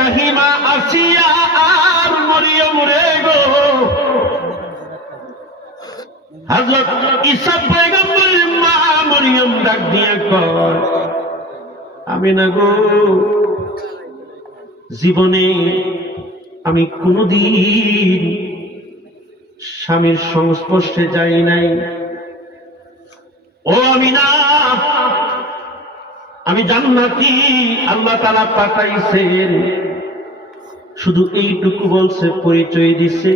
রাহিমা, আসিয়া আর মরিয়ম রে গো। হযরত ঈসা পয়গম্বরের মা মরিয়ম ডাক দিয়া কয়, আমিনা গো, জীবনে আমি কোনদিন স্বামীর সংস্পর্শে যাই নাই। ও আমিনা, আমি জান্নাতি, আল্লাহ তাআলা পাঠাইছেন। শুধু এইটুকু বলছে, পরিচয় দিছে।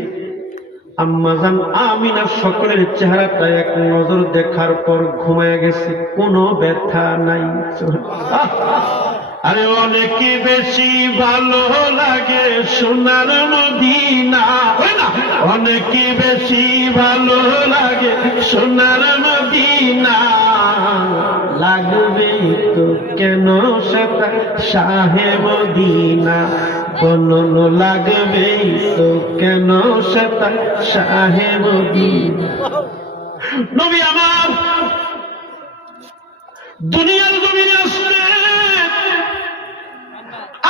আম্মাজান আমিনার সকলের চেহারাটা এক নজর দেখার পর ঘুমায় গেছে, কোনো ব্যথা নাই। আরে অনেক বেশি ভালো লাগে সোনার মদিনা, অনেক বেশি ভালো লাগে সোনার মদিনা, লাগবে তো কেন সেটা শাহে মদিনা, বলল লাগবে তো কেন সেটা শাহে মদিনা। নবী আমার দুনিয়ার জমিনে আসলে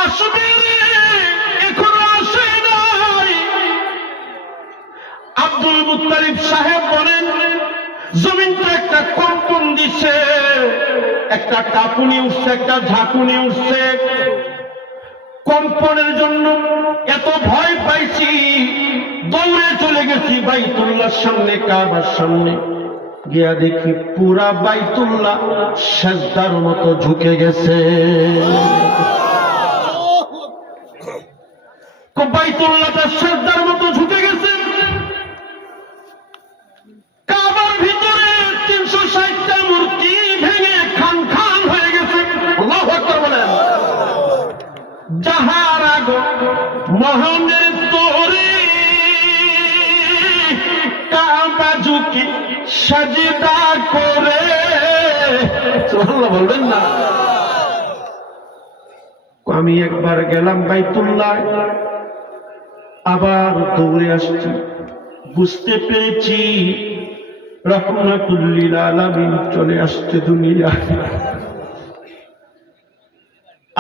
আসবে, এখনো আসে নাই। আব্দুল মুত্তালিব সাহেব বলেন জমিনটা একটা কম্পন দিছে, একটা কাঁপুনি উঠছে, একটা ঝাঁকুনি উঠছে। কম্পনের জন্য এত ভয় পাইছি, দৌড়ে চলে গেছি বাইতুল্লাহর সামনে, কাবার সামনে গিয়া দেখি পুরা বাইতুল্লাহ সেজদার মতো ঝুঁকে গেছে। বাইতুল্লাহটা সেজদার মতো ঝুঁকে গেছে। কাবার ভিতরে 360টা মূর্তি ভেঙে খান খান হয়ে গেছে। আল্লাহু আকবার বলেন। যাহার আগ মোহনের তোরে কাবা ঝুঁকি সাজদা করে, সুবহানাল্লাহ বলবেন না। আমি একবার গেলাম বাইতুল্লাহ, আবার দৌড়ে আসছি, বুঝতে পেরেছি রাহমাতুল লিল আলামিন চলে আসছে দুনিয়ায়।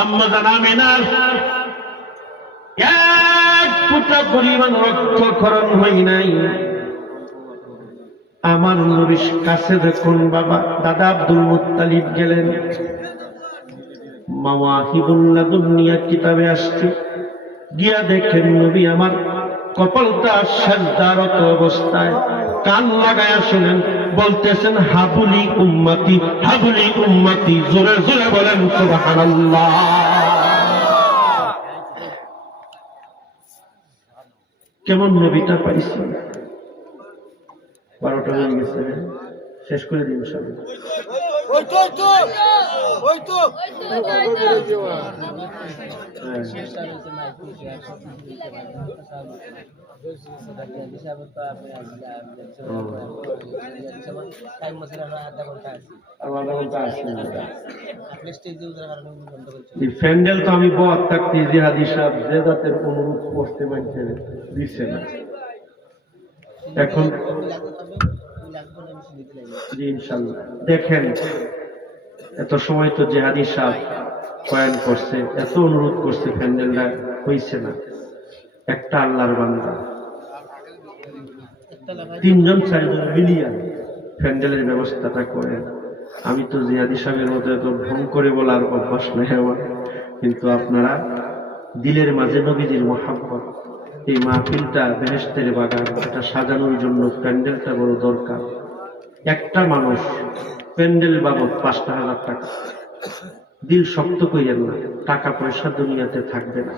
আম্মা জান আমিনার এক ফোঁটা পরিমাণ রক্তক্ষরণ হয় নাই। আমার নবীর কাছে দেখুন বাবা দাদা আব্দুল মুত্তালিব গেলেন, মাওয়াহিবুল লাদুনিয়া কিতাবে আসছে, গিয়া দেখেন নবী আমার কপালটা সাজদারত অবস্থায়, কান লাগায়া শুনেন, বলতেছেন হাবুলি উম্মতি, হাবুলি উম্মতি, জোরে জোরে বলেন সুবহানাল্লাহ। কেমন নবীটা পাইছি। 12টা হয়ে গেছে, শেষ করে দিন সবাই। প্যান্ডেল তো আমি বদ থাকতে যে হাদিস যে জাতের অনুরোধ করতে মানছে দিচ্ছে না। এখন ইনশাআল্লাহ দেখেন, এত সময় তো জেহাদি সাহেব বয়ান করছে, এত অনুরোধ করছে, প্যান্ডেলটা হইছে না। একটা আল্লাহর বান্দা 3জন 4জন মিলিয়া প্যান্ডেলের ব্যবস্থাটা করেন। আমি তো জিহাদি সাহেবের মতো এত ভ্রম করে বলার অভ্যাস নেই আমার, কিন্তু আপনারা দিলের মাঝে নবীজির মহাব্বত, এই মাহফিলটা বেহেশতের বাগান, এটা সাজানোর জন্য প্যান্ডেলটা বড় দরকার। একটা মানুষ প্যান্ডেল বাবদ 5,000 টাকা, দিল শক্ত কইরেন না, টাকা পয়সা দুনিয়াতে থাকবে না,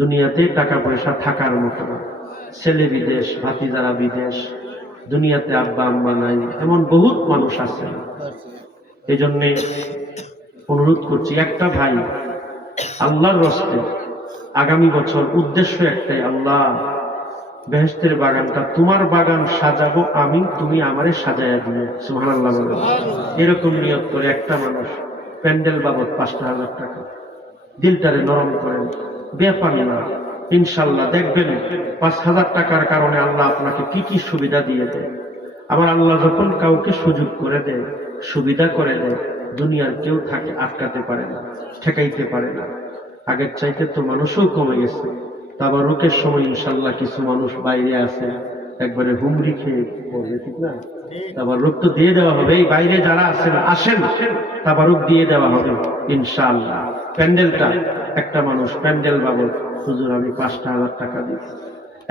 দুনিয়াতে টাকা পয়সা থাকার মতো না। ছেলে বিদেশ, ভাতিজারা বিদেশ, দুনিয়াতে আব্বা আম্মা নাই, এমন বহুত মানুষ আছে। এই জন্য অনুরোধ করছি, একটা ভাই আল্লাহর রাস্তে আগামী বছর উদ্দেশ্য একটাই, আল্লাহ বেহেশতের বাগানটা তোমার বাগান সাজাবো আমি, তুমি আমারে সাজাইয়া দিও, সুবহানাল্লাহ বলেন। এরকম নিয়ত করে একটা মানুষ প্যান্ডেল বাবদ 5,000 টাকা, দিলটারে নরম করেন, ব্যাপার না, ইনশাল্লাহ দেখবেন 5,000 টাকার কারণে আল্লাহ আপনাকে কি কি সুবিধা দিয়ে দেয়। আবার আল্লাহ যখন কাউকে সুযোগ করে দেয়, সুবিধা করে দেয়, দুনিয়ার কেউ থাকে আটকাতে পারে না, ঠেকাইতে পারে না। আগের চাইতে তো মানুষও কমে গেছে। তাবারুকের সময় ইনশাল্লাহ কিছু মানুষ বাইরে আছে, একবারে হুমড়ি খেয়ে পড়বে, ঠিক না? তাবারুক তো দিয়ে দেওয়া হবে, এই বাইরে যারা আছেন আসেন, তাবারুক দিয়ে দেওয়া হবে ইনশাআল্লাহ। প্যান্ডেলটা একটা মানুষ প্যান্ডেল বাবদ হুজুর আমি 5,000 টাকা দিই,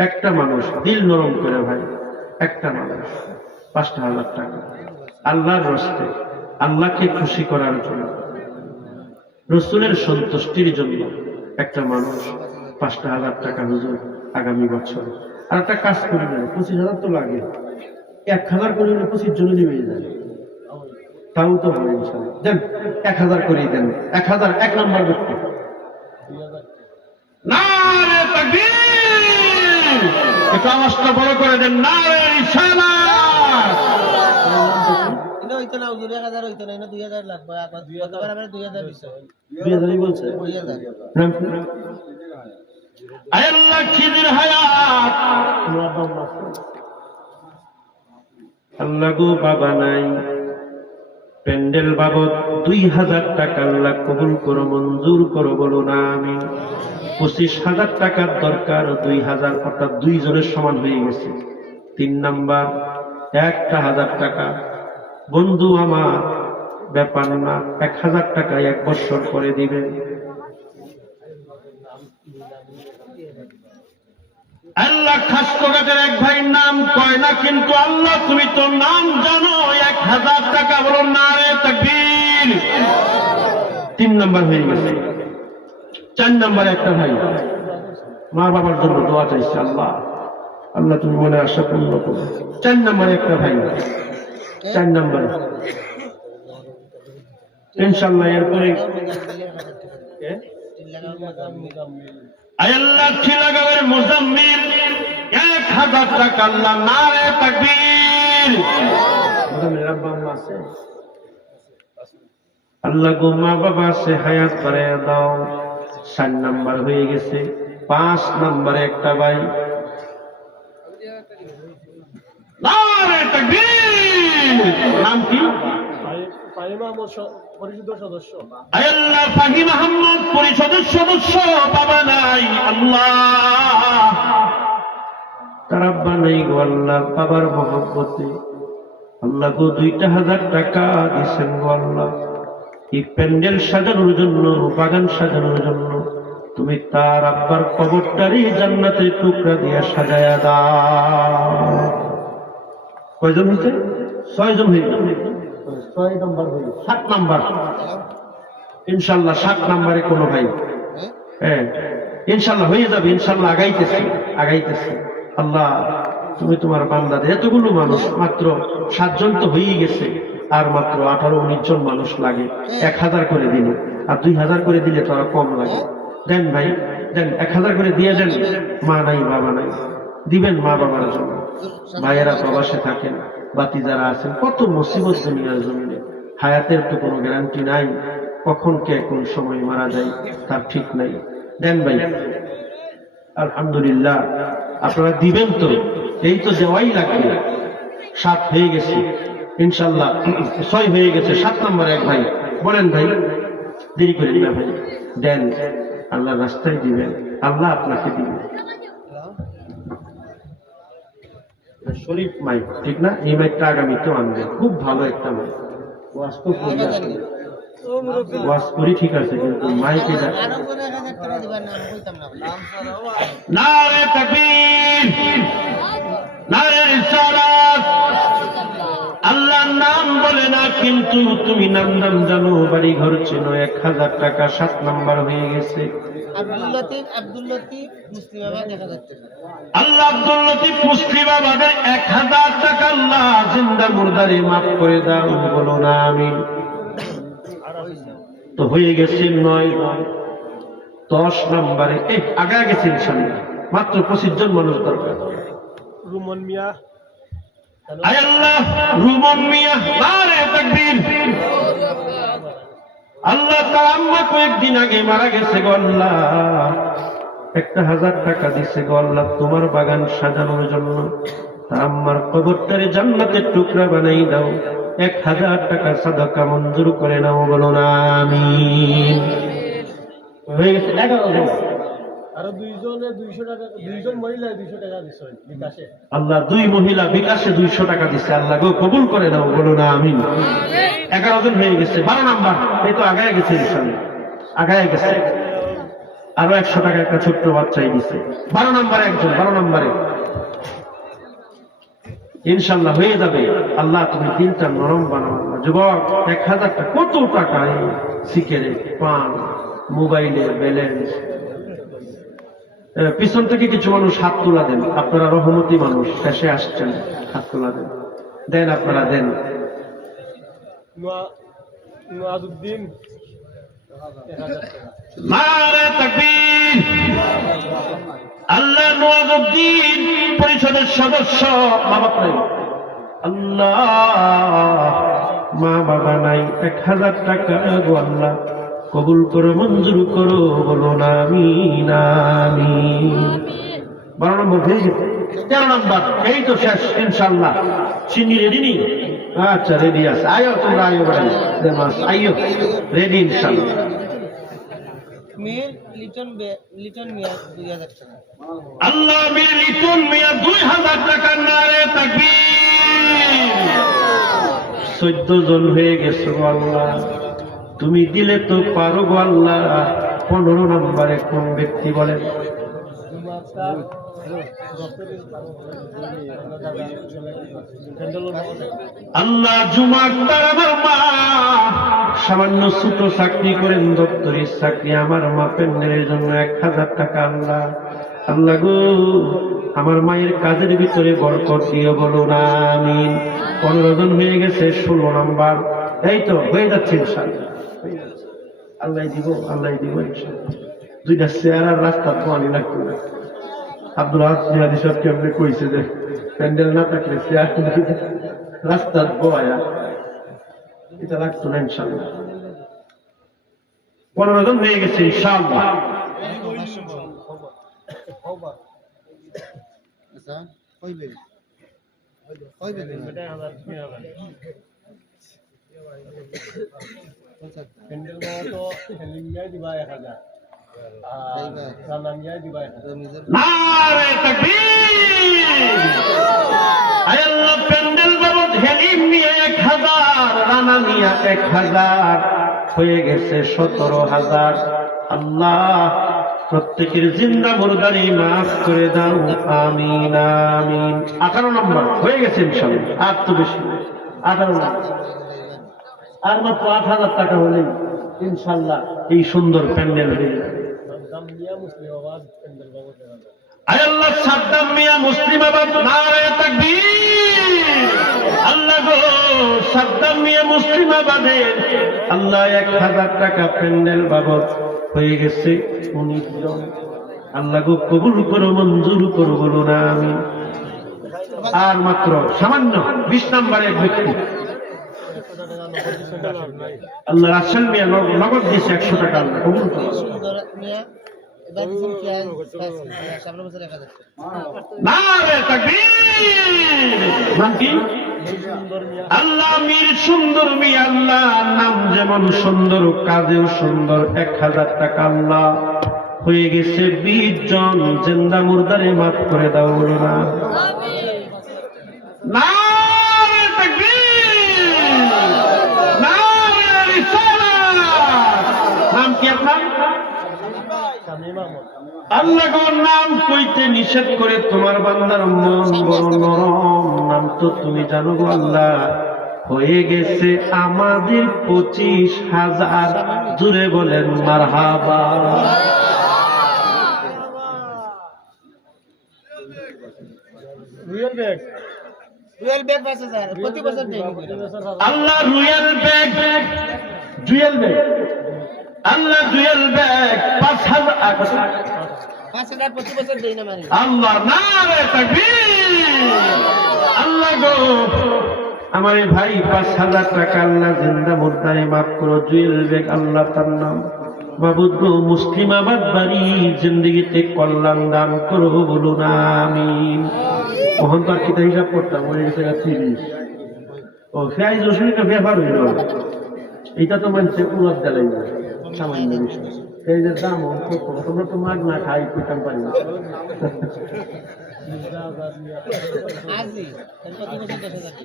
একটা মানুষ দিল নরম করে ভাই, একটা মানুষ 5,000 টাকা আল্লাহর রাস্তে, আল্লাহকে খুশি করার জন্য, রসুলের সন্তুষ্টির জন্য একটা মানুষ 5,000 টাকা হুজুর আগামী বছর। আর একটা কাজ করি না, 25,000 তো লাগে, 1,000 করে 25 জন নিয়ে যায়, তাও তো হবে ইনশাআল্লাহ। দেন 1000 করে দেন। 1000 এক নম্বর ব্যক্তি। নারে তাকবীর! একটু আওয়াজটা বড় করে দেন। নারে রিসালাত! এটা হইতো না হুজুর 1000 হইতো না, এটা 2000 লাগবে। গতবার আমরা 2000 দিছি। 2000 বলছে। 2000 আয় আল্লাহ খিদির হায়াত। আল্লাহ গো বাবা নাই, প্যান্ডেল বাবদ 2000 টাকা আল্লাহ কবুল করো, মঞ্জুর করো, বলো না আমি। 25,000 টাকার দরকার, 2000 অর্থাৎ 2 জনের সমান হয়ে গেছে। 3 নাম্বার 1000 টাকা। বন্ধু আমার ব্যাপার না, 1000 টাকা 1 বছর করে দিবেন। আল্লাহ খাস তোগাদের এক ভাই নাম কয় না, কিন্তু আল্লাহ তুমি তো নাম জানো। 1000 টাকা বলো নারে তাকবীর। 3 নাম্বার হয়ে গেছে। 4 নাম্বার একটা ভাই মা বাবার জন্য দোয়া চাইছে, আল্লাহ আল্লাহ তুমি মনে আশা পূর্ণ করো। 4 নাম্বার একটা ভাই, 4 নাম্বার ইনশাআল্লাহ। এরপরে আল্লাহ ছিলাগাবের মুজাম্মিল 1000 টাকা আল্লাহ নারে তাকবীর। মুজাম্মিল আব্বা আম্মা আছে? আল্লাহ গো মা বাবা আছে, হায়াত বাড়াইয়া দাও। 4 নাম্বার হয়ে গেছে। 5 নাম্বারে একটা ভাই নারে তাকবীর। নাম কি? ফাহিমা পরিষদ সদস্য। আল্লাহ ফাহিম আহমদ পরিষদের সদস্য বাবা নাই। আল্লাহ তার আব্বা নাই গো আল্লাহ, বাবার মহব্বতে আল্লাহ গো 2000 টাকা দিয়েছেন গো আল্লাহ। এই প্যান্ডেল সাজানোর জন্য, বাগান সাজানোর জন্য তুমি তার আব্বার কবরটারই জান্নাতের টুকরা দিয়ে সাজায়া দাও। কয়জন হয়েছে? 6 জন হয়ে গেল। 6 নাম্বার হয়ে 7 নাম্বার ইনশাআল্লাহ। 7 নাম্বারে কোনো ভাই, হ্যাঁ ইনশাআল্লাহ হয়ে যাবে। ইনশাআল্লাহ আগাইতেছে, আগাইতেছে। আল্লাহ তুমি তোমার বান্দাদের, এতগুলো মানুষ মাত্র 7 জন তো হয়েই গেছে, আর মাত্র 18-19 জন মানুষ লাগে। 1000 করে দিলে, আর 2000 করে দিলে তো আর কম লাগে। দেন ভাই দেন, 1000 করে দিয়ে দেন। মা নাই বাবা নাই, দিবেন মা বাবার জন্য। ভাইয়েরা প্রবাসে থাকেন, বাতি যারা আছেন, কত মুসিবত দুনিয়ার জমিনে। হায়াতের তো কোনো গ্যারান্টি নাই, কখন কে কোন সময় মারা যায় তার ঠিক নাই। দেন ভাই। আলহামদুলিল্লাহ আপনারা দিবেন তো, এই তো দেওয়াই লাগবে। 7 হয়ে গেছে ইনশাআল্লাহ। 6 হয়ে গেছে। 7 নম্বর এক ভাই বলেন ভাই, দেরি করে দিবেন ভাই, দেন। আল্লাহ রাস্তায় দিবেন, আল্লাহ আপনাকে দিবেন। শরীফ মাইক ঠিক না? এই মাইকটা আগামীতেও আনবে, খুব ভালো একটা মাইক। ওয়াজ তো করি আসলে, ওয়াজ করি ঠিক আছে, কিন্তু মাইক এটা। আরো করে 1000 টাকা দিবেন না, আমি কইতাম না। নারে তাকবীর, নারে রিসালাত। আল্লাহর নাম বলে না, কিন্তু তুমি নাম জানো, বাড়ি ঘর চেনো। 1000 টাকা 7 নাম্বার হয়ে গেছে। আব্দুল লতিফ মুসলিম বাবা 1000 টাকা। আল্লাহ আব্দুল লতিফ মুসলিম বাবাদের 1000 টাকা আল্লাহ জিন্দা মুর্দারে মাফ করে দাও, বলো না আমিন। তো হয়ে গেছে 9। 10 নম্বরে আগা গেছে ইনশাআল্লাহ, মাত্র 25 জন মানুষ দরকার। রুমন মিয়া। আয় আল্লাহ রুমন মিয়া নারে তাকবীর। আল্লাহ তার আম্মা কয়েকদিন আগে মারা গেছে গো আল্লাহ, 1000 টাকা দিছে গো আল্লাহ তোমার বাগান সাজানোর জন্য। তার আম্মার কবরটারে জান্নাতের টুকরা বানাই দাও। 1000 টাকা সাদাকা মঞ্জুর করে নাও, বলো না আমিন। হয়ে গেছে 11 জন। আরো 2 জনে 200 টাকা, 2 জন মহিলা 200 টাকা দিছে বিকাশে। আল্লাহ 2 মহিলা বিকাশে 200 টাকা দিছে, আল্লাহ গো কবুল করে নাও, বলো না আমিন। 11 জন হয়ে গেছে। 12 নাম্বার, এই তো আগায় গেছে ইনশাআল্লাহ, আগায় গেছে। আরো 100 টাকা একটা ছোট্ট বাচ্চাই দিছে। 12 নাম্বারে একজন, 12 নাম্বারে ইনশাআল্লাহ হয়ে যাবে। আল্লাহ তুমি দিনটা নরম বানাও। যুবক 1000 টাকা কত টাকা? সিগারেট, পান, মোবাইলের ব্যালেন্স। পিছন থেকে কিছু মানুষ হাত তোলা দেন, আপনারা রহমতি মানুষ, শেষে আসছেন, হাত তোলা দেন, দেন আপনারা দেন। নওয়াজউদ্দিন 1000 টাকা। নারে তাকবীর। আল্লাহ নওয়াজউদ্দিন পরিষদের সদস্য মা বাবা নাই। আল্লাহ মা বাবা নাই, 1000 টাকা গো আল্লাহ কবুল করো, মঞ্জুর করো, বলো না আমিন আমিন। 12 নম্বর হয়ে গেছে। 13 নম্বর এই তো শেষ ইনশাআল্লাহ। চিনি রেডি নি? আচ্ছা রেডি আছে, আয়ো তোমরা আয়ো ভাই, আয়ো রেডি ইনশাআল্লাহ। মির লিটন মিয়া 2000 টাকা। আল্লাহ মীর লিটন মিয়া 2000 টাকা। নারে তাকবীর। 14 জন হয়ে গেছে গো আল্লাহ, তুমি দিলে তো পারো গো আল্লাহ। 15 নম্বরে কোন ব্যক্তি বলেন? আল্লাহ জুমা আক্তার আমার মা সামান্য ছোট চাকরি করেন, দপ্তরের চাকরি। আমার মা প্যান্ডেলের জন্য 1000 টাকা। আল্লাহ আল্লাহ গো আমার মায়ের কাজের ভিতরে বরকত দিও, বলো না আমিন। 15 জন হয়ে গেছে। 16 নম্বর এই তো হয়ে যাচ্ছে ইনশাআল্লাহ। আল্লাহ দিব, আল্লাহ দিব ইনশাআল্লাহ। 2টা চেয়ার আর রাস্তা তো আনি লাগতো না। আব্দুল হাদিস কেমনে কইছে যে প্যান্ডেল না থাকলে চেয়ার রাস্তা বয়া, এটা লাগতো না ইনশাআল্লাহ। 15 জন হয়ে গেছে ইনশাআল্লাহ। আচ্ছা কইবে কইবে প্যান্ডেল তো হেলিংগাই দিবা 1000 আর রানাঙ্গাই দিবা 1000। নারে তাকবীর। আয় আল্লাহ প্যান্ডেল বাবদ হেলিম নিয়ে 1000, রানা নিয়ে 1000 হয়ে গেছে 17000। আল্লাহ প্রত্যেকের জিন্দা মুরদারি মাফ করে দাও, আমিন আমিন। 18 নম্বর হয়ে গেছে ইনশাআল্লাহ। আর তো বেশি 18 নম্বর, আর মাত্র 8000 টাকা হলে ইনশাআল্লাহ এই সুন্দর প্যান্ডেল হয়ে যাবে। দামিয়া মুসলিমাবাদ প্যান্ডেল বাবদ 1000। আয় আল্লাহ সাদ্দাম মিয়া মুসলিমাবাদ। নারে তাকবীর। আল্লাহ গো সাদ্দাম মিয়া মুসলিমাবাদের আল্লাহ 1000 টাকা প্যান্ডেল বাবদ হয়ে গেছে 19 জন। আল্লাহ গো কবুল করো, মঞ্জুর করো, বলো না আমি। আর মাত্র সামান্য 20 নম্বরের ব্যক্তি আল্লাহ রাসেল মিয়া নগদ দিয়েছে 100 টাকা। আল্লাহ কবুল করো। সুন্দর মিয়া এবার দিন কি সামনে বছর 1000 টাকা। নারে তাকবীর। নাম কি? আল্লাহ মীর সুন্দর মিয়া। আল্লাহ নাম যেমন সুন্দর, কাজেও সুন্দর। 1000 টাকা আল্লাহ হয়ে গেছে 20 জন। জিন্দা মুরদারে মাফ করে দাও, বলো না নারে তাকবীর। নারে রিসালাত। নাম কি আপনার? আল্লাহ গো নাম কইতে নিষেধ করে তোমার বান্দার মন বড় নরম। নাম তো তুমি জানো গো আল্লাহ। হয়ে গেছে আমাদের 25,000। জুড়ে বলেন মারহাবা। রিয়েল ব্যাগ রুয়েল ব্যাগ 5000 প্রতি বছর দেই। আল্লাহ রুয়েল ব্যাগ, জুয়েল ব্যাগ। আল্লাহ জুয়েল ব্যাগ 5000 প্রতি বছর দেই না মানে। আল্লাহ নারে তাকবীর। আল্লাহ গো আমার এই ভাই 5000 টাকা আল্লাহ জিন্দা মুরদারে মাফ করো। জুয়েল বেগ আল্লাহ তার নাম। মাবুদ গো মুসলিমাবাদ বাড়ি জিন্দগিতে কল্যাণ দান করো, বলুন আমিন। ওখান তো আর কিতা হিসাব করতাম, হয়ে গেছে 30। ও ফেয়াজ রসুনটা ব্যাপার হইল, এটা তো মানছে উন্নত জ্বালাই না সামান্য বিষয়। এই যে দাম তোমরা তো মাগ না খাই করতাম পারি না। আজি প্রতি বছর 10000 টাকা।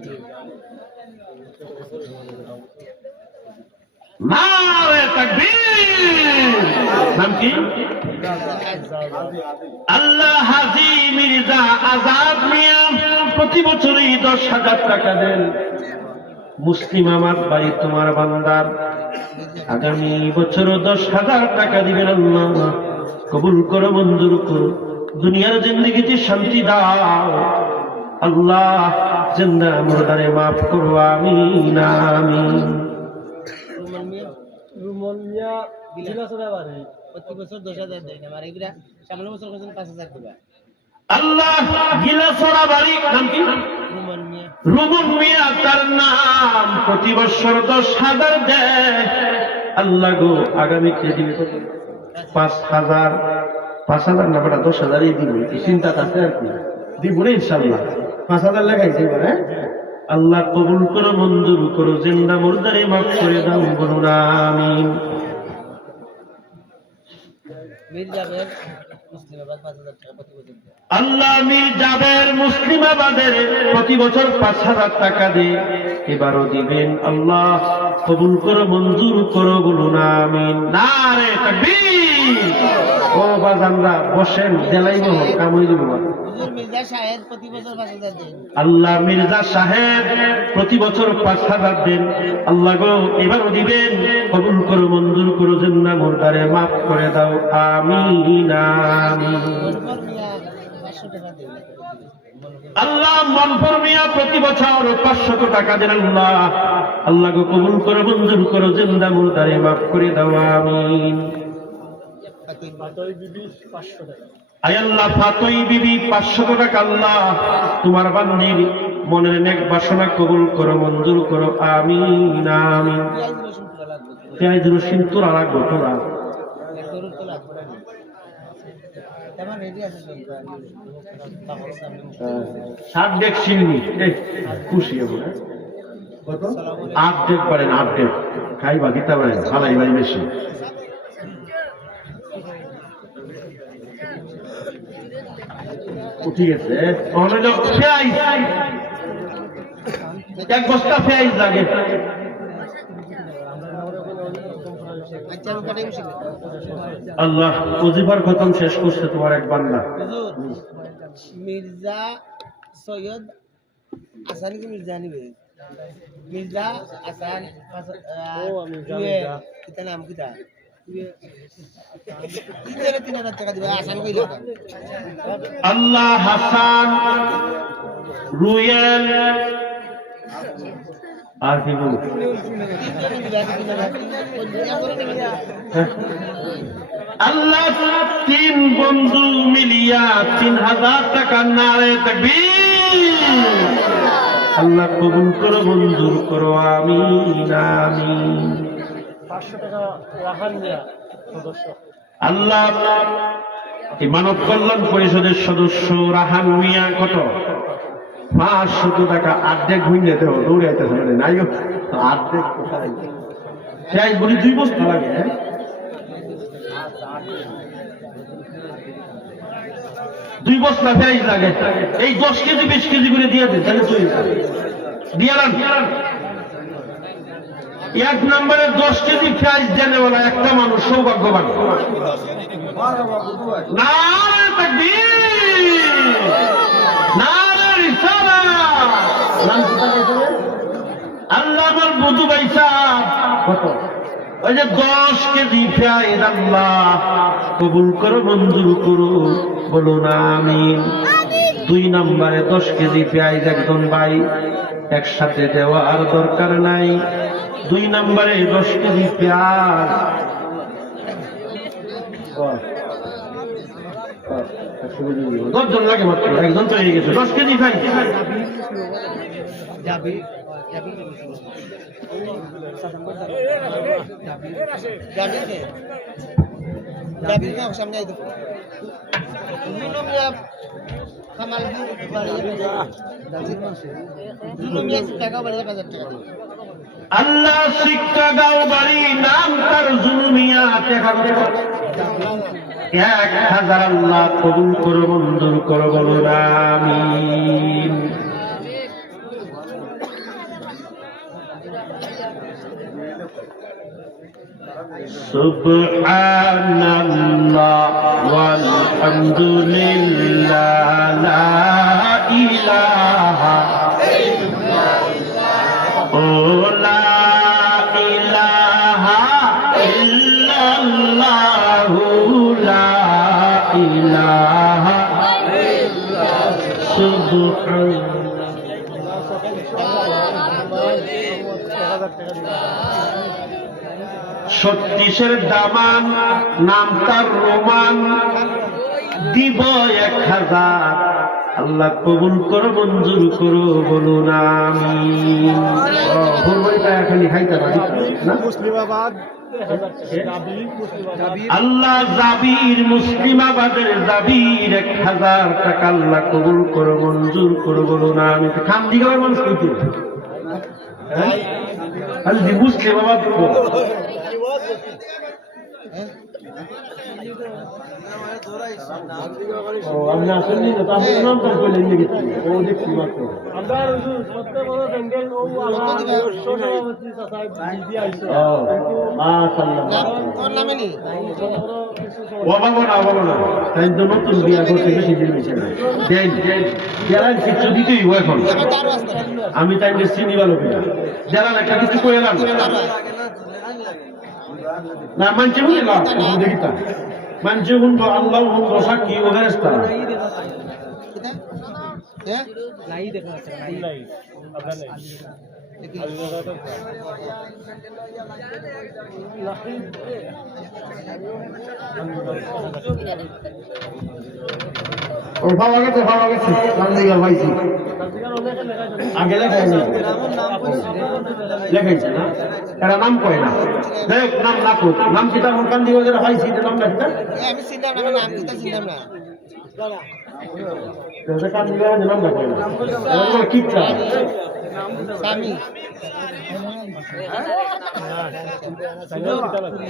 নারে তাকবীর। নাম কি? আল্লাহ হাজী মির্জা আজাদ মিয়া প্রতি বছরই 10,000 টাকা দেন। মুসলিম আমার বাড়ি তোমার বান্দার আগামী বছরও 10,000 টাকা দিবেন। আল্লাহ কবুল করো, মঞ্জুর করো। দুনিয়ার জিন্দগিতে শান্তি দাও আল্লাহ। জিন্দা মুর্দারে মাফ করো আমিন আমিন। রুমান মিয়া রুমন মিয়া গিলাসরা বাড়ি প্রতি বছর 10,000 দেয় না আর এগুলা সামনের বছর করেছেন 5,000 দিবা। আল্লাহ গিলাসরা বাড়ি নাম কি? রুমান মিয়া রুমন মিয়া তার নাম, প্রতি বছর 10,000 দেয়। আল্লাহ গো আগামীতে দিবে 5,000, 5,000 না বেটা 10,000ই দিব, এই চিন্তা আছে আর কি, দিব না ইনশাআল্লাহ। 5,000 লাগাইছে এবার। আল্লাহ কবুল করো, মঞ্জুর করো, জিন্দা মুর্দারে মাফ করে দাও, বলুন আমিন। মির যাবেন মুসলিমাবাদ 5,000 টাকা প্রতি বছর দেয়। আল্লাহ মীর জাবের মুসলিমাবাদের প্রতি বছর 5,000 টাকা দেয়, এবারও দিবেন। আল্লাহ কবুল করো, মঞ্জুর করো, বলুন আমিন। নারে তাকবীর। ও বাজানরা বসেন, দেলাইব কাম হয়ে যাবো। হুজুর মির্জা সাহেব প্রতি বছর 5,000 দেন। আল্লাহ মির্জা সাহেব প্রতি বছর 5,000 দেন। আল্লাহ গো এবারও দিবেন, কবুল করো, মঞ্জুর করো, জিন্দা মুর্দারে মাফ করে দাও, আমিন আমিন। মনফর মিয়া 500 টাকা দেন। আল্লাহ মনফর মিয়া প্রতি বছর 500 টাকা দেন। আল্লাহ আল্লাহ গো কবুল করো, মঞ্জুর করো, জিন্দা মুর্দারে মাফ করে দাও, আমিন। বাতই বিবি 500 টাকা আয় আল্লাহ ফাতই বিবি 500 টাকা আল্লাহ তোমার বান্দির মনের নেক বাসনা কবুল করো, মঞ্জুর করো, আমিন আমিন। পেঁয়াজ রসুন তোরা রাখবো, তোরা সাত ডেক চিনি খুশি হবো। কত? 8 ডেক পারেন, 8 ডেক খাইবা দিতে পারেন, খালাই বাড়ি বেশি। ঠিক আছে, এক বস্তা পেঁয়াজ লাগে। আল্লাহ ওজিফার খতম শেষ করছে তোমার এক বান্দা। মির্জা সৈয়দ আসান কি মির্জা নিবে? মির্জা আসান কিতা নাম কিতা? 3,000 টাকা দিবে। আসান কই লোক? আল্লাহ হাসান রুয়েল আর কি বল? আল্লাহ 3 বন্ধু মিলিয়া 3,000 টাকা। নারে তাকবীর। আল্লাহ কবুল করো, মঞ্জুর করো, আমিন আমিন। 500 টাকা রাহান মিয়া সদস্য। আল্লাহ এই মানব কল্যাণ পরিষদের সদস্য রাহান মিয়া কত? 500 টাকা। অর্ধেক ঘুরতে হবে, দৌড়াইতে হবে নাই, অর্ধেক পেঁয়াজ বলি 2 বস্তা লাগে। 2 বস্তা পেঁয়াজ লাগে। এই 10 কেজি 20 কেজি করে দিয়ে দেন, তাহলে চলে দিয়ে দেন। 1 নম্বরে 10 কেজি পেঁয়াজ দেনেওয়ালা একটা মানুষ সৌভাগ্যবান। নারে তাকবীর, নারে রিসালাত। আল্লাহ আমার বুধু ভাই সাহেব কত? ওই যে 10 কেজি পেঁয়াজ আল্লাহ কবুল করো, মঞ্জুর করো, বলো না আমিন। 2 নম্বরে 10 কেজি পেঁয়াজ একজন ভাই একসাথে দেওয়ার দরকার নাই। 2 নম্বরে 10 কেজি পেঁয়াজ 10 জন লাগে মাত্র, একজন তো হয়ে গেছে। 10 কেজি ভাই যাবি সামনে আইতে কামাল টাকা 5,000 টাকা। আল্লাহ শিক্ষা গাও বাড়ি নাম তার জুলমিয়া টাকা 1,000 আল্লাহ কবুল করো, মঞ্জুর করো, বলো আমিন। সুবহানাল্লাহ ওয়ালহামদুলিল্লাহ লা ইলাহা ও লা ইলাহা ইল্লাল্লাহু লা ইলাহা সুবহানাল্লাহ। 36 দামান, নাম তার রোমান, দিব 1000, আল্লাহ কবুল করো মঞ্জুর করো বলুন আমিন। খালি খাইতে পারি না। মুসলিমাবাদ 1000 টাকা আল্লাহ জাবির মুসলিমাবাদের জাবির 1000 টাকা আল্লাহ কবুল করো মঞ্জুর করো বলুন আমিন। খান দিকে মানুষ কইতে হ্যাঁ খালি মুসলিমাবাদ আপনি আসেননি না, তো আপনার নাম তার করলেন নাকি? ও দেখছি মাত্র। আমরা সবচেয়ে বড় ব্যান্ডেল ও আমার সভাপতি সাহেব দিদি আইছে মাশাআল্লাহ। তোর নামে নি ও বাবা না, তাই তো নতুন বিয়া করতে বেশি দিন হয়েছে না। দেন যারা কিছু দিতেই এখন তার রাস্তা আমি তাই চিনি ভালো কিনা যারা একটা কিছু করে এলাম না মানছে বুঝলাম দেখিতা মানছে শুনবো আল্লাহ শুনবো সাক্ষী ও ফেরেশতা হ্যাঁ নাই দেখা আছে নাই আপনার নাই ও ভালো গেছে কান্দিগার ভাইছি আগে লেখাইছে লেখাইছে না এরা নাম কয় না দেখ নাম না কো নাম কি তার কান্দিগার যারা ভাইছি এটা নাম রাখতা আমি চিনলাম না নাম দিতে চিনলাম না এটা কান্দিগার নাম রাখে না এটা কি চা স্বামী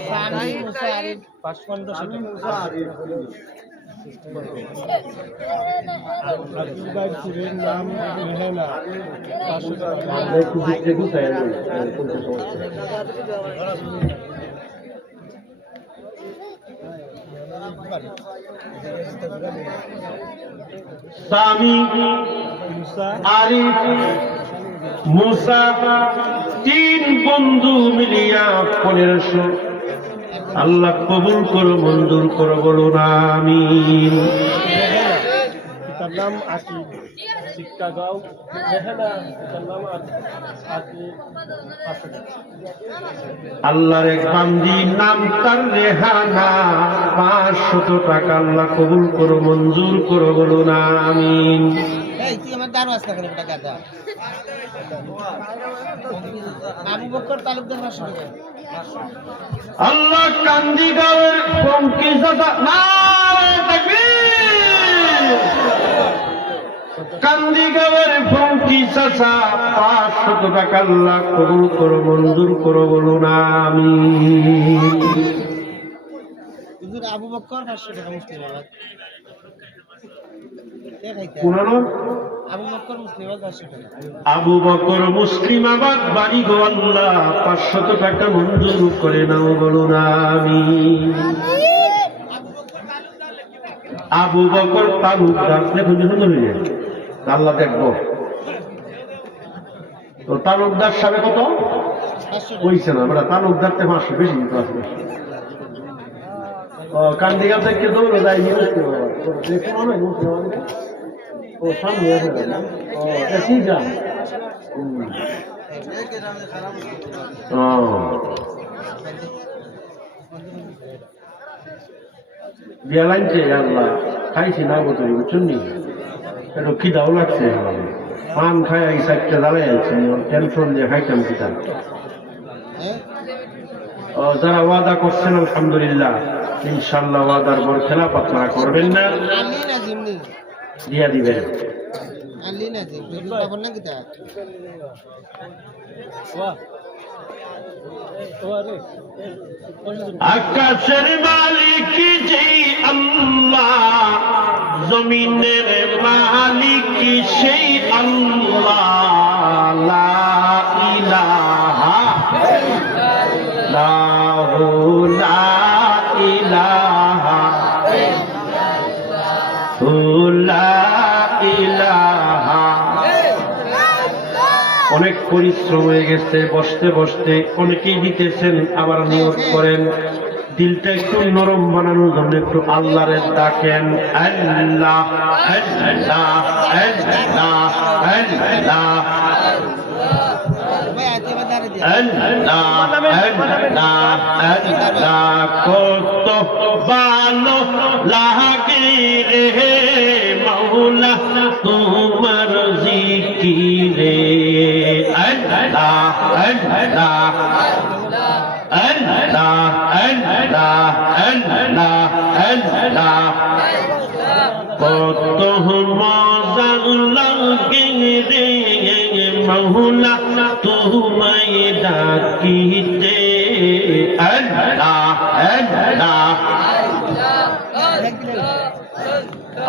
স্বামী মুসারিফ 550 নাম রেহেনা 500 টাকা আমরা একটু দিতে গুছাই সামি আরিফ মুসা 3 বন্ধু মিলিয়া 1500 আল্লাহ কবুল করো মঞ্জুর করো বলুন আমিন। পিতার নাম আকিব শিক্ষাগাঁও রেহেনা পিতার নাম আকিব 500 টাকা আল্লাহর এক বান্দি নাম তার রেহানা 500 টাকা আল্লাহ কবুল করো মঞ্জুর করো বলুন আমিন। এই তুই আমার দারু আসতে করে টাকা দাও আবু বকর তালুকদার 500 টাকা আল্লাহ কান্দিগাঁওয়ের পঙ্কি দাদা নারে তাকবীর কান্দিগাঁওয়ের পঙ্কি চাচা 500 টাকা আল্লাহ কবুল করো মঞ্জুর করো বলুন আমিন। হুজুর আবু বকর 500 টাকা মুসলিমাবাদ পুরানো আবু বকর মুসলিমাবাদ 500 টাকা আবু বকর মুসলিমাবাদ বাড়ি গো আল্লাহ 500 টাকা মঞ্জুর করে নাও বলুন আমিন। আবু বকর তালুকদার দেখুন সুন্দর হয়ে যায় আল্লাহ দেখবো তো তালুকদার সাথে কত 500 হইছে না বেটা তালুকদার তে 500 বেশি দিতে আসবে কান্দিগা থেকে দৌড়ে যায় দেখুন অনেক ও সামনে আছে না ও এসি যা বিয়া লাইনছে আল্লাহ খাইছি না বোতলি বুঝছেন নি একটু খিদাও লাগছে পান খাই এই সাইডটা দাঁড়াই আছে টেনশন দিয়ে খাইতাম খিদাম যারা ওয়াদা করছেন আলহামদুলিল্লাহ ইনশাল্লাহ ওয়াদার পর খেলাফ আপনারা করবেন না আলী নাজিমনি দিয়া দিবেন আলী নাজিম বেগুন খবর না কিতা বাহ ওরে আকাশের মালিক যেই আল্লাহ জমিনের মালিক সেই আল্লাহ লা ইলাহা ইল্লাল্লাহু লা ইলাহা লা ইলাহা। অনেক পরিশ্রম হয়ে গেছে বসতে বসতে অনেকেই দিতেছেন আবার নিয়োগ করেন দিলটা একটু নরম বানানোর জন্য একটু আল্লাহরে ডাকেন আল্লাহ আল্লাহ আল্লাহ আল্লাহ ভাই আতে বাদারে দিয়া আল্লাহ আল্লাহ আল্লাহ কত ভালো লাগে রে মাওলা তোমার জিকিরে আল্লাহ আল্লাহ আল্লাহ আল্লাহ আল্লাহ আল্লাহ কত মজা লাগে রে মাওলা তোমায় ডাকিতে আল্লাহ আল্লাহ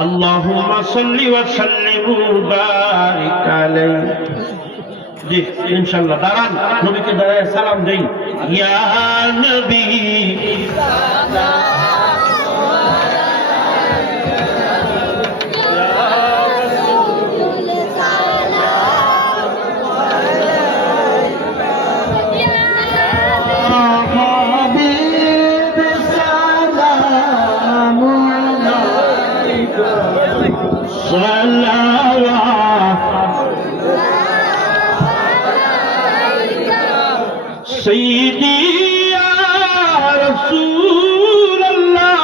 আল্লাহুম্মা সাল্লি ওয়া সাল্লিম ওয়া বারিক আলাইহি জি ইনশাআল্লাহ দাঁড়ান নবীকে দাঁড়ায় সালাম দেই ইয়া নবী سيدي يا رسول الله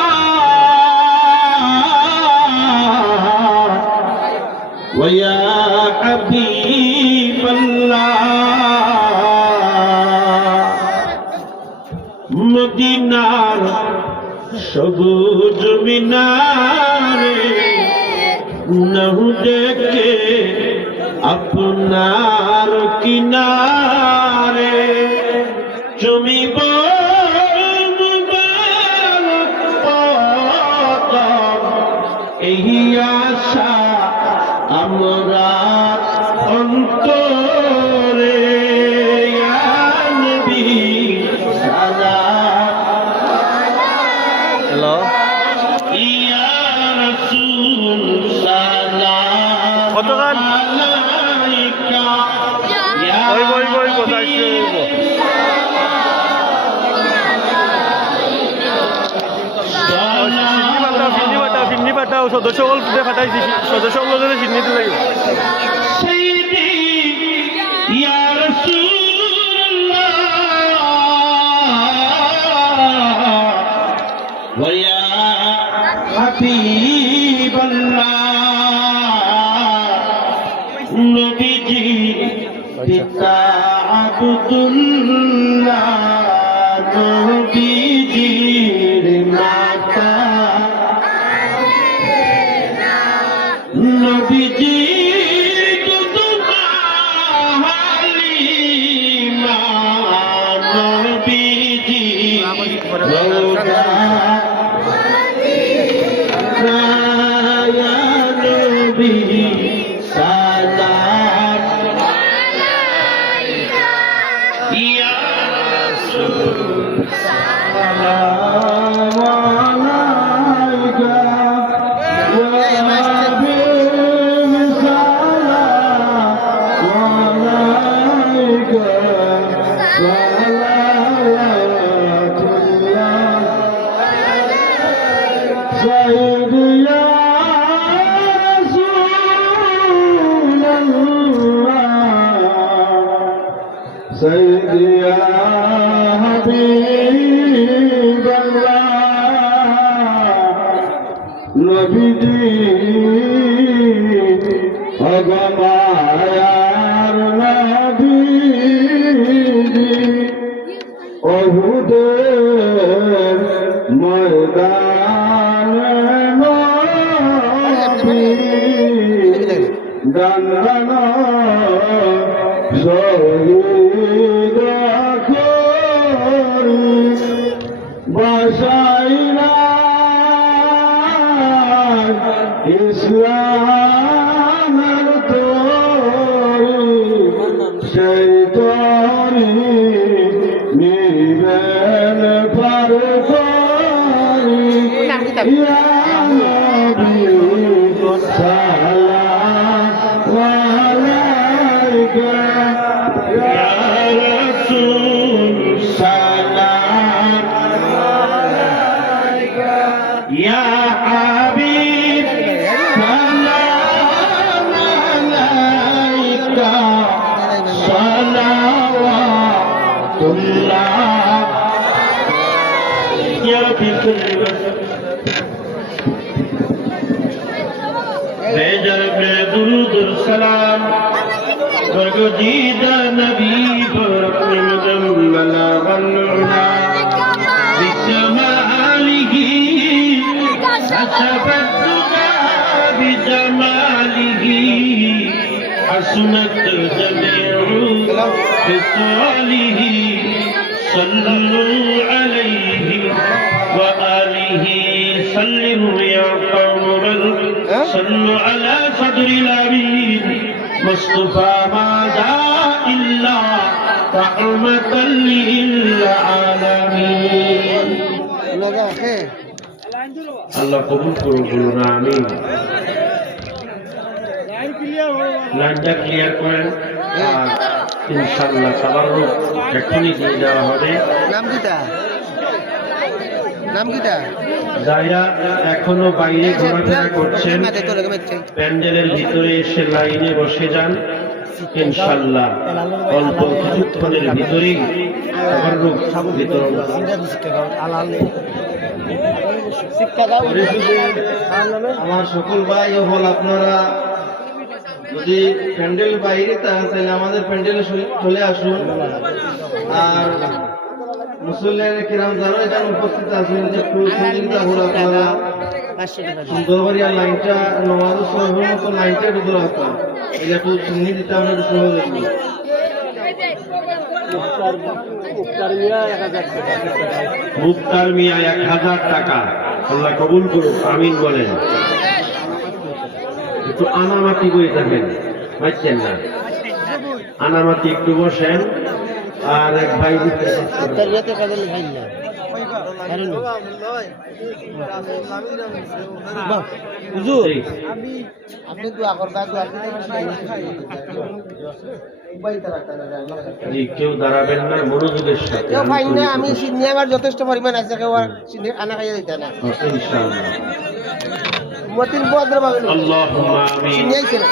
ويا حبيب الله মদিনার সবুজ মিনারে নহু দেখে আপনার কিনারে জমিব মুবারক কদম এই আশা আমরা অন্তরে ইয়া নবী সালাম হ্যালো ইয়া রাসূল সালাম কতক্ষণ আলাইকা ইয়া কোথায় সিন্নি পাঠাও সদস্যসকল ফাটাইছি সদস্যসকলে সিন্নিতে লাগিব سيدي يا رسول الله ويا حبيب الله نبيجي পিতা আব্দুল্লাহ নবীজির মাতা নবীজি দুদুমা হালিমা নবীজি রওজা রায়া নবী সালাম ইয়া রাসূল সালাম আলাইকা سيدي يا حبيب الله نبيجي أغمايار نبيجي أهدر ميدان نبي دندنا শহীদ করি বাসাইরা ইসলামের তরি সেই তরি নিবেন পার করি ইয়া নবী সালাম আলাইকা يا رسول سلام عليك يا حبيب سلام عليك صلوات كل भेजल में दुरूद सलाम बगदीदा नबी पर मुजम्मला वल्ला बिजमालिही हसबतुका बिजमालिही हसनत जमीउ बिसालिही सल्लल्लु अलैहि व आलिही सल्लिमु या कौमल صلوا على صدر الأمين مصطفى ماذا إلا رحمة للعالمين الله قبول করুন আমিন লাইনটা ক্লিয়ার করেন আর ইনশাআল্লাহ তাবাররুক এখনই দিয়ে দেওয়া হবে নাম কিটা যারা এখনো বাইরে ঘোরাফেরা করছেন প্যান্ডেলের ভিতরে এসে লাইনে বসে যান ইনশাআল্লাহ অল্প কিছুক্ষণের ভিতরেই তাবাররুক বিতরণ আমার সকল ভাই হল আপনারা যদি প্যান্ডেল বাইরে তাহলে আমাদের প্যান্ডেলে চলে আসুন আর মুসল্লিরা কিরাম যারা এখানে উপস্থিত আছেন যে সহযোগিতা হল আপনারা সুন্দরবাড়িয়া লাইনটা নমাজ সর্বের মতো লাইনটা একটু রাখতাম এটা একটু চিহ্নি দিতে আমরা একটু সহযোগ করি মুক্তার মিয়া 1000 টাকা আল্লাহ কবুল করুক আমিন বলেন একটু আনামাতি বই থাকেন বুঝছেন না আনামাতি একটু বসেন আর এক ভাই আপনি দোয়া করবা কেউ দাঁড়াবেন না মনোযোগের সাথে আমি সিন্নি আমার যথেষ্ট পরিমাণ আছে কেউ আর সিন্নি খানা খাইয়া দিতে না ইনশাআল্লাহ মতিন বদ্র পাবেন আল্লাহুম্মা আমিন সিন্নি আইছে না